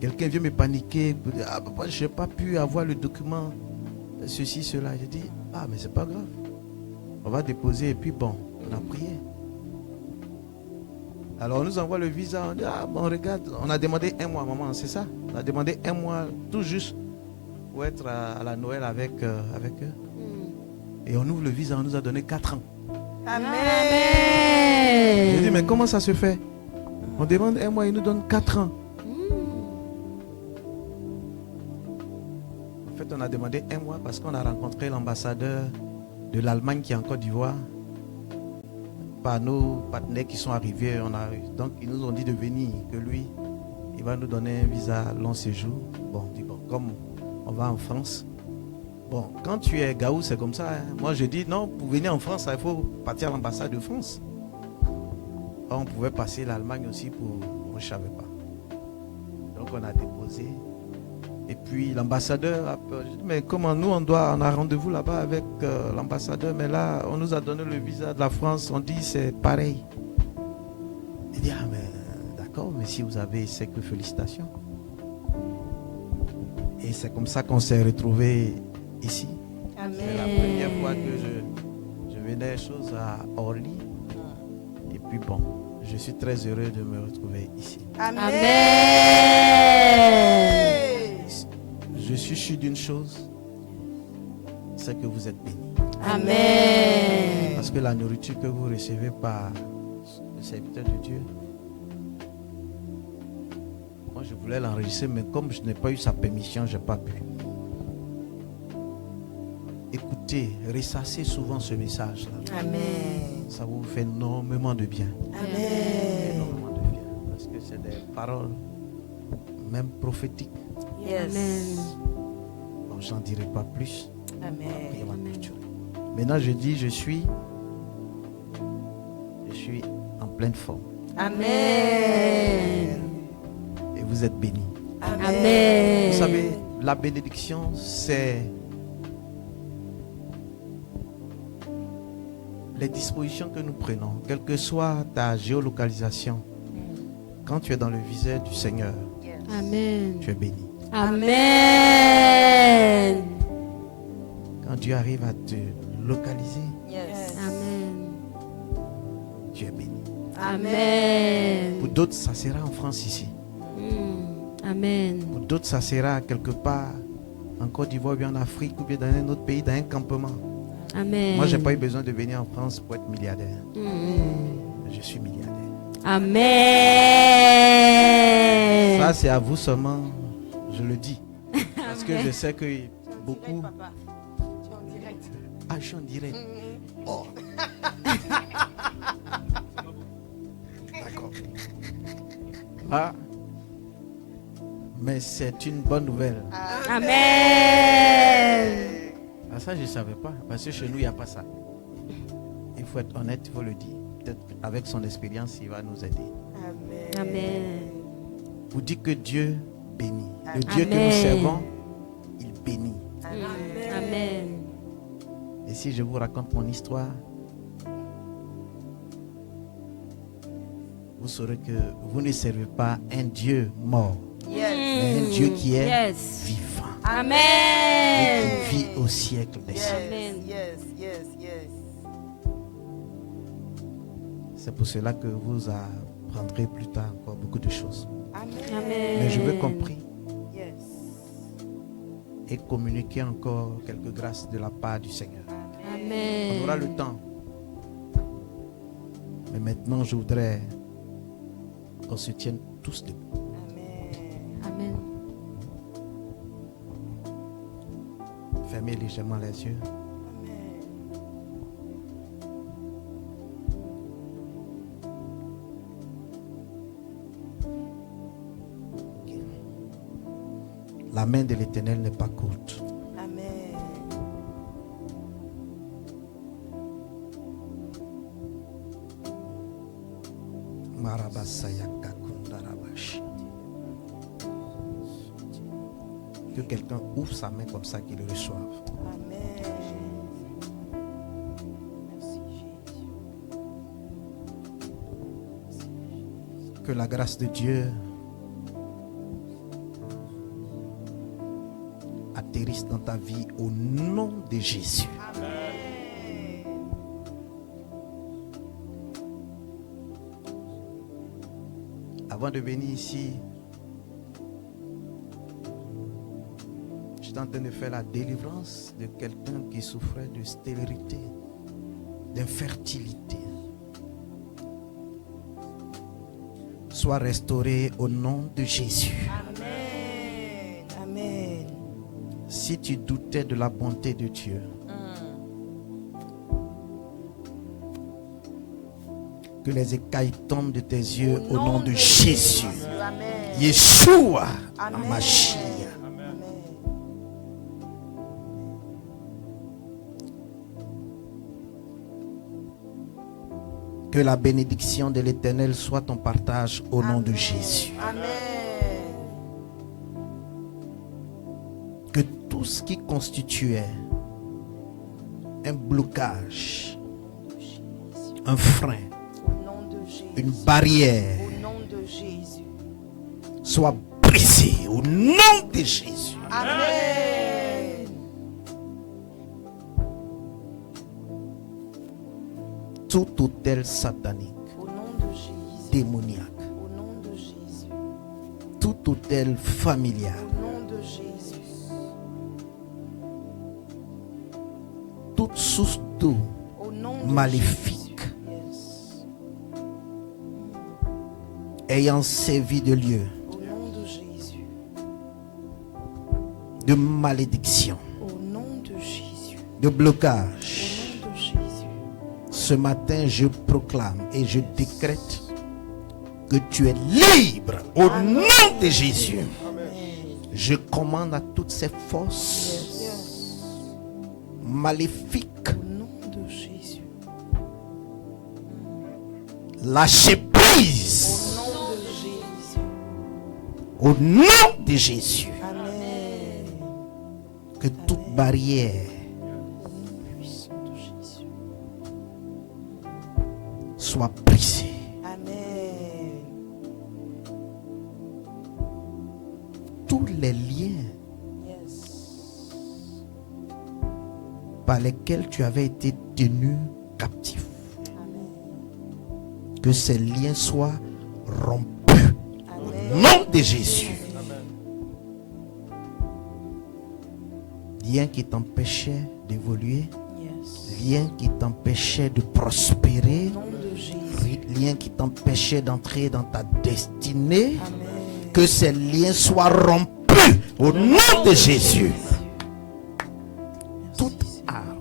quelqu'un vient me paniquer. Papa, je n'ai pas pu avoir le document, ceci, cela. J'ai dit, mais c'est pas grave. On va déposer, et puis bon, on a prié. Alors on nous envoie le visa, on dit, regarde, on a demandé 1 mois, maman, c'est ça? On a demandé 1 mois, tout juste, pour être à la Noël avec eux. Et on ouvre le visa, on nous a donné 4 ans. Amen. J'ai dit, mais comment ça se fait? On demande 1 mois, ils nous donnent 4 ans. En fait, on a demandé 1 mois parce qu'on a rencontré l'ambassadeur de l'Allemagne qui est en Côte d'Ivoire. Par nos partenaires qui sont arrivés, donc ils nous ont dit de venir, que lui, il va nous donner un visa long séjour. Bon, comme on va en France. Bon, quand tu es Gaou, c'est comme ça. Moi, je dis non, pour venir en France, il faut partir à l'ambassade de France. On pouvait passer l'Allemagne aussi moi, je ne savais pas. Donc, on a déposé. Et puis, l'ambassadeur a peur. Je dis, mais comment nous, on a rendez-vous là-bas avec l'ambassadeur, mais là, on nous a donné le visa de la France. On dit, c'est pareil. Il dit, mais d'accord, mais si vous avez, c'est que félicitations. Et c'est comme ça qu'on s'est retrouvés ici. Amen. C'est la première fois que je venais à Orly. Et puis bon, je suis très heureux de me retrouver ici. Amen. Je suis sûr d'une chose, c'est que vous êtes bénis. Amen. Parce que la nourriture que vous recevez par le serviteur de Dieu, moi je voulais l'enregistrer, mais comme je n'ai pas eu sa permission, je n'ai pas pu. Écoutez, ressassez souvent ce message-là. Amen. Ça vous fait énormément de bien. Amen. Énormément de bien. Parce que c'est des paroles, même prophétiques. Yes. Donc j'en dirai pas plus. Amen. Maintenant je dis, je suis en pleine forme. Amen. Et vous êtes bénis. Amen. Vous savez, la bénédiction, c'est les dispositions que nous prenons, quelle que soit ta géolocalisation. Quand tu es dans le viseur du Seigneur, Amen. tu es béni. Amen. Quand Dieu arrive à te localiser, Amen. tu es béni. Amen. Pour d'autres, ça sera en France ici. Amen. Pour d'autres, ça sera quelque part en Côte d'Ivoire, ou bien en Afrique, ou bien dans un autre pays, dans un campement. Amen. Moi, je n'ai pas eu besoin de venir en France pour être milliardaire. je suis milliardaire. Amen. Ça, c'est à vous seulement, je le dis. Parce que je sais que beaucoup... Ah, je suis en direct. Oh. D'accord. Ah. Mais c'est une bonne nouvelle. Amen. Ah, ça, je ne savais pas. Parce que chez nous, il n'y a pas ça. Il faut être honnête, il faut le dire. Peut-être avec son expérience, il va nous aider. Amen. Vous dites que Dieu bénit. Le Dieu que nous servons, il bénit. Amen. Et si je vous raconte mon histoire, vous saurez que vous ne servez pas un Dieu mort, mais un Dieu qui est vivant. Amen. Et qui vit au siècle des siècles. Amen. C'est pour cela que vous apprendrez plus tard encore beaucoup de choses. Amen. Mais je veux compris et communiquer encore quelques grâces de la part du Seigneur. Amen. On aura le temps. Mais maintenant, je voudrais qu'on se tienne tous debout. Amen. Fermez légèrement les yeux. La main de l'Éternel n'est pas courte. Que quelqu'un ouvre sa main comme ça qu'il le reçoive. Que la grâce de Dieu atterrisse dans ta vie au nom de Jésus. Avant de venir ici, j'étais en train de faire la délivrance de quelqu'un qui souffrait de stérilité, d'infertilité. Sois restauré au nom de Jésus. Amen. Si tu doutais de la bonté de Dieu, que les écailles tombent de tes yeux au nom de Jésus. Amen. Yeshua, Amen. Mashiach. Que la bénédiction de l'Éternel soit ton partage au nom de Jésus. Amen. Que tout ce qui constituait un blocage, un frein, une barrière, Au nom de Jésus. soit brisé au nom de Jésus. Amen. Tout hôtel satanique, Au nom de Jésus. démoniaque, Au nom de Jésus. tout hôtel familial, Au nom de Jésus. toute source d'eau Au nom de maléfique ayant servi de lieu Au nom de Jésus. de malédiction, Au nom de Jésus. de blocage. Au nom de Jésus. Ce matin, je proclame et je décrète que tu es libre au nom de Jésus. Je commande à toutes ces forces maléfiques, Au nom de Jésus. lâchez prise Au nom de Jésus. au nom de Jésus. Amen. Que toute barrière Puissant de Jésus. soit brisée. Amen. Tous les liens Yes. par lesquels tu avais été tenu captif, Amen. que ces liens soient rompus au nom de Jésus. Liens qui t'empêchaient d'évoluer, Yes. liens qui t'empêchaient de prospérer, Au nom de Jésus. liens qui t'empêchaient d'entrer dans ta destinée, que ces liens soient rompus au nom de Jésus. Toute âme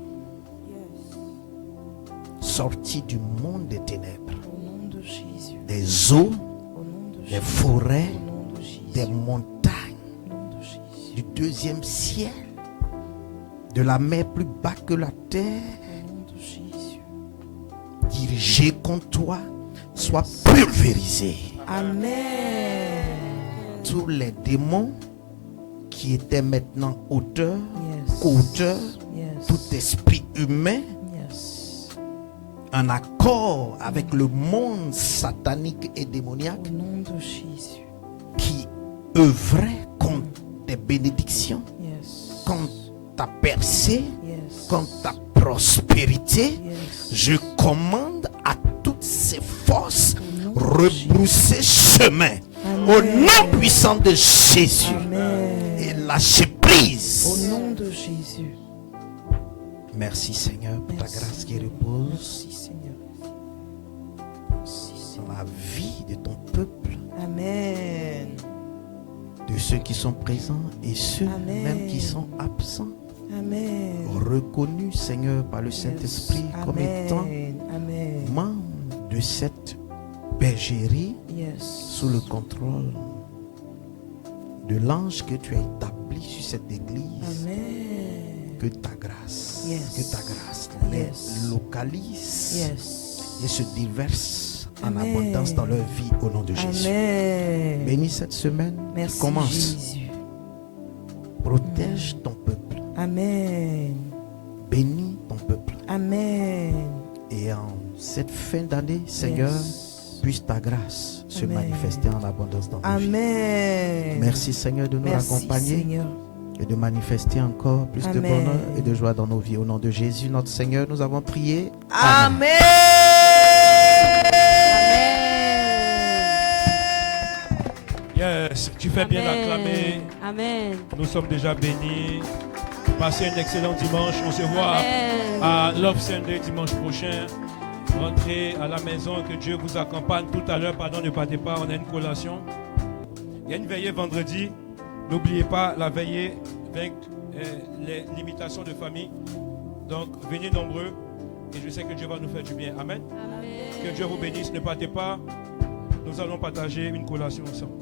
sortie du monde des ténèbres, des eaux, des forêts, des montagnes, du deuxième ciel, de la mer plus bas que la terre, dirigés contre toi, soient pulvérisés. Amen. Tous les démons qui étaient maintenant auteurs, co-auteurs, tout esprit humain, en accord avec le monde satanique et démoniaque, qui œuvrait contre tes bénédictions, contre ta percée, contre ta prospérité, je commande à toutes ces forces rebrousser chemin au nom puissant de Jésus et lâcher prise. Au nom de Jésus. Merci Seigneur pour ta grâce qui repose dans la vie de ton peuple. Amen. De ceux qui sont présents et ceux même qui sont absents. Amen. Reconnus, Seigneur, par le Saint-Esprit comme étant membres de cette bergerie sous le contrôle de l'ange que tu as établi sur cette église. Amen. Que ta grâce les localise et se déverse en abondance dans leur vie au nom de Jésus. Amen. Bénis cette semaine. Merci Commence. Jésus. Protège ton peuple. Amen. Bénis ton peuple. Amen. Et en cette fin d'année, Seigneur, puisse ta grâce se manifester en abondance dans nos vies. Amen. Merci Seigneur de nous accompagner Seigneur. et de manifester encore plus de bonheur et de joie dans nos vies. Au nom de Jésus, notre Seigneur, nous avons prié. Amen. Yes, tu fais bien d'acclamer. Amen. Nous sommes déjà bénis. Passez un excellent dimanche. On se voit à Love Sunday dimanche prochain. Rentrez à la maison, que Dieu vous accompagne tout à l'heure. Pardon, ne partez pas, on a une collation. Il y a une veillée vendredi. N'oubliez pas la veillée avec les limitations de famille. Donc, venez nombreux et je sais que Dieu va nous faire du bien. Amen. Que Dieu vous bénisse. Ne partez pas. Nous allons partager une collation ensemble.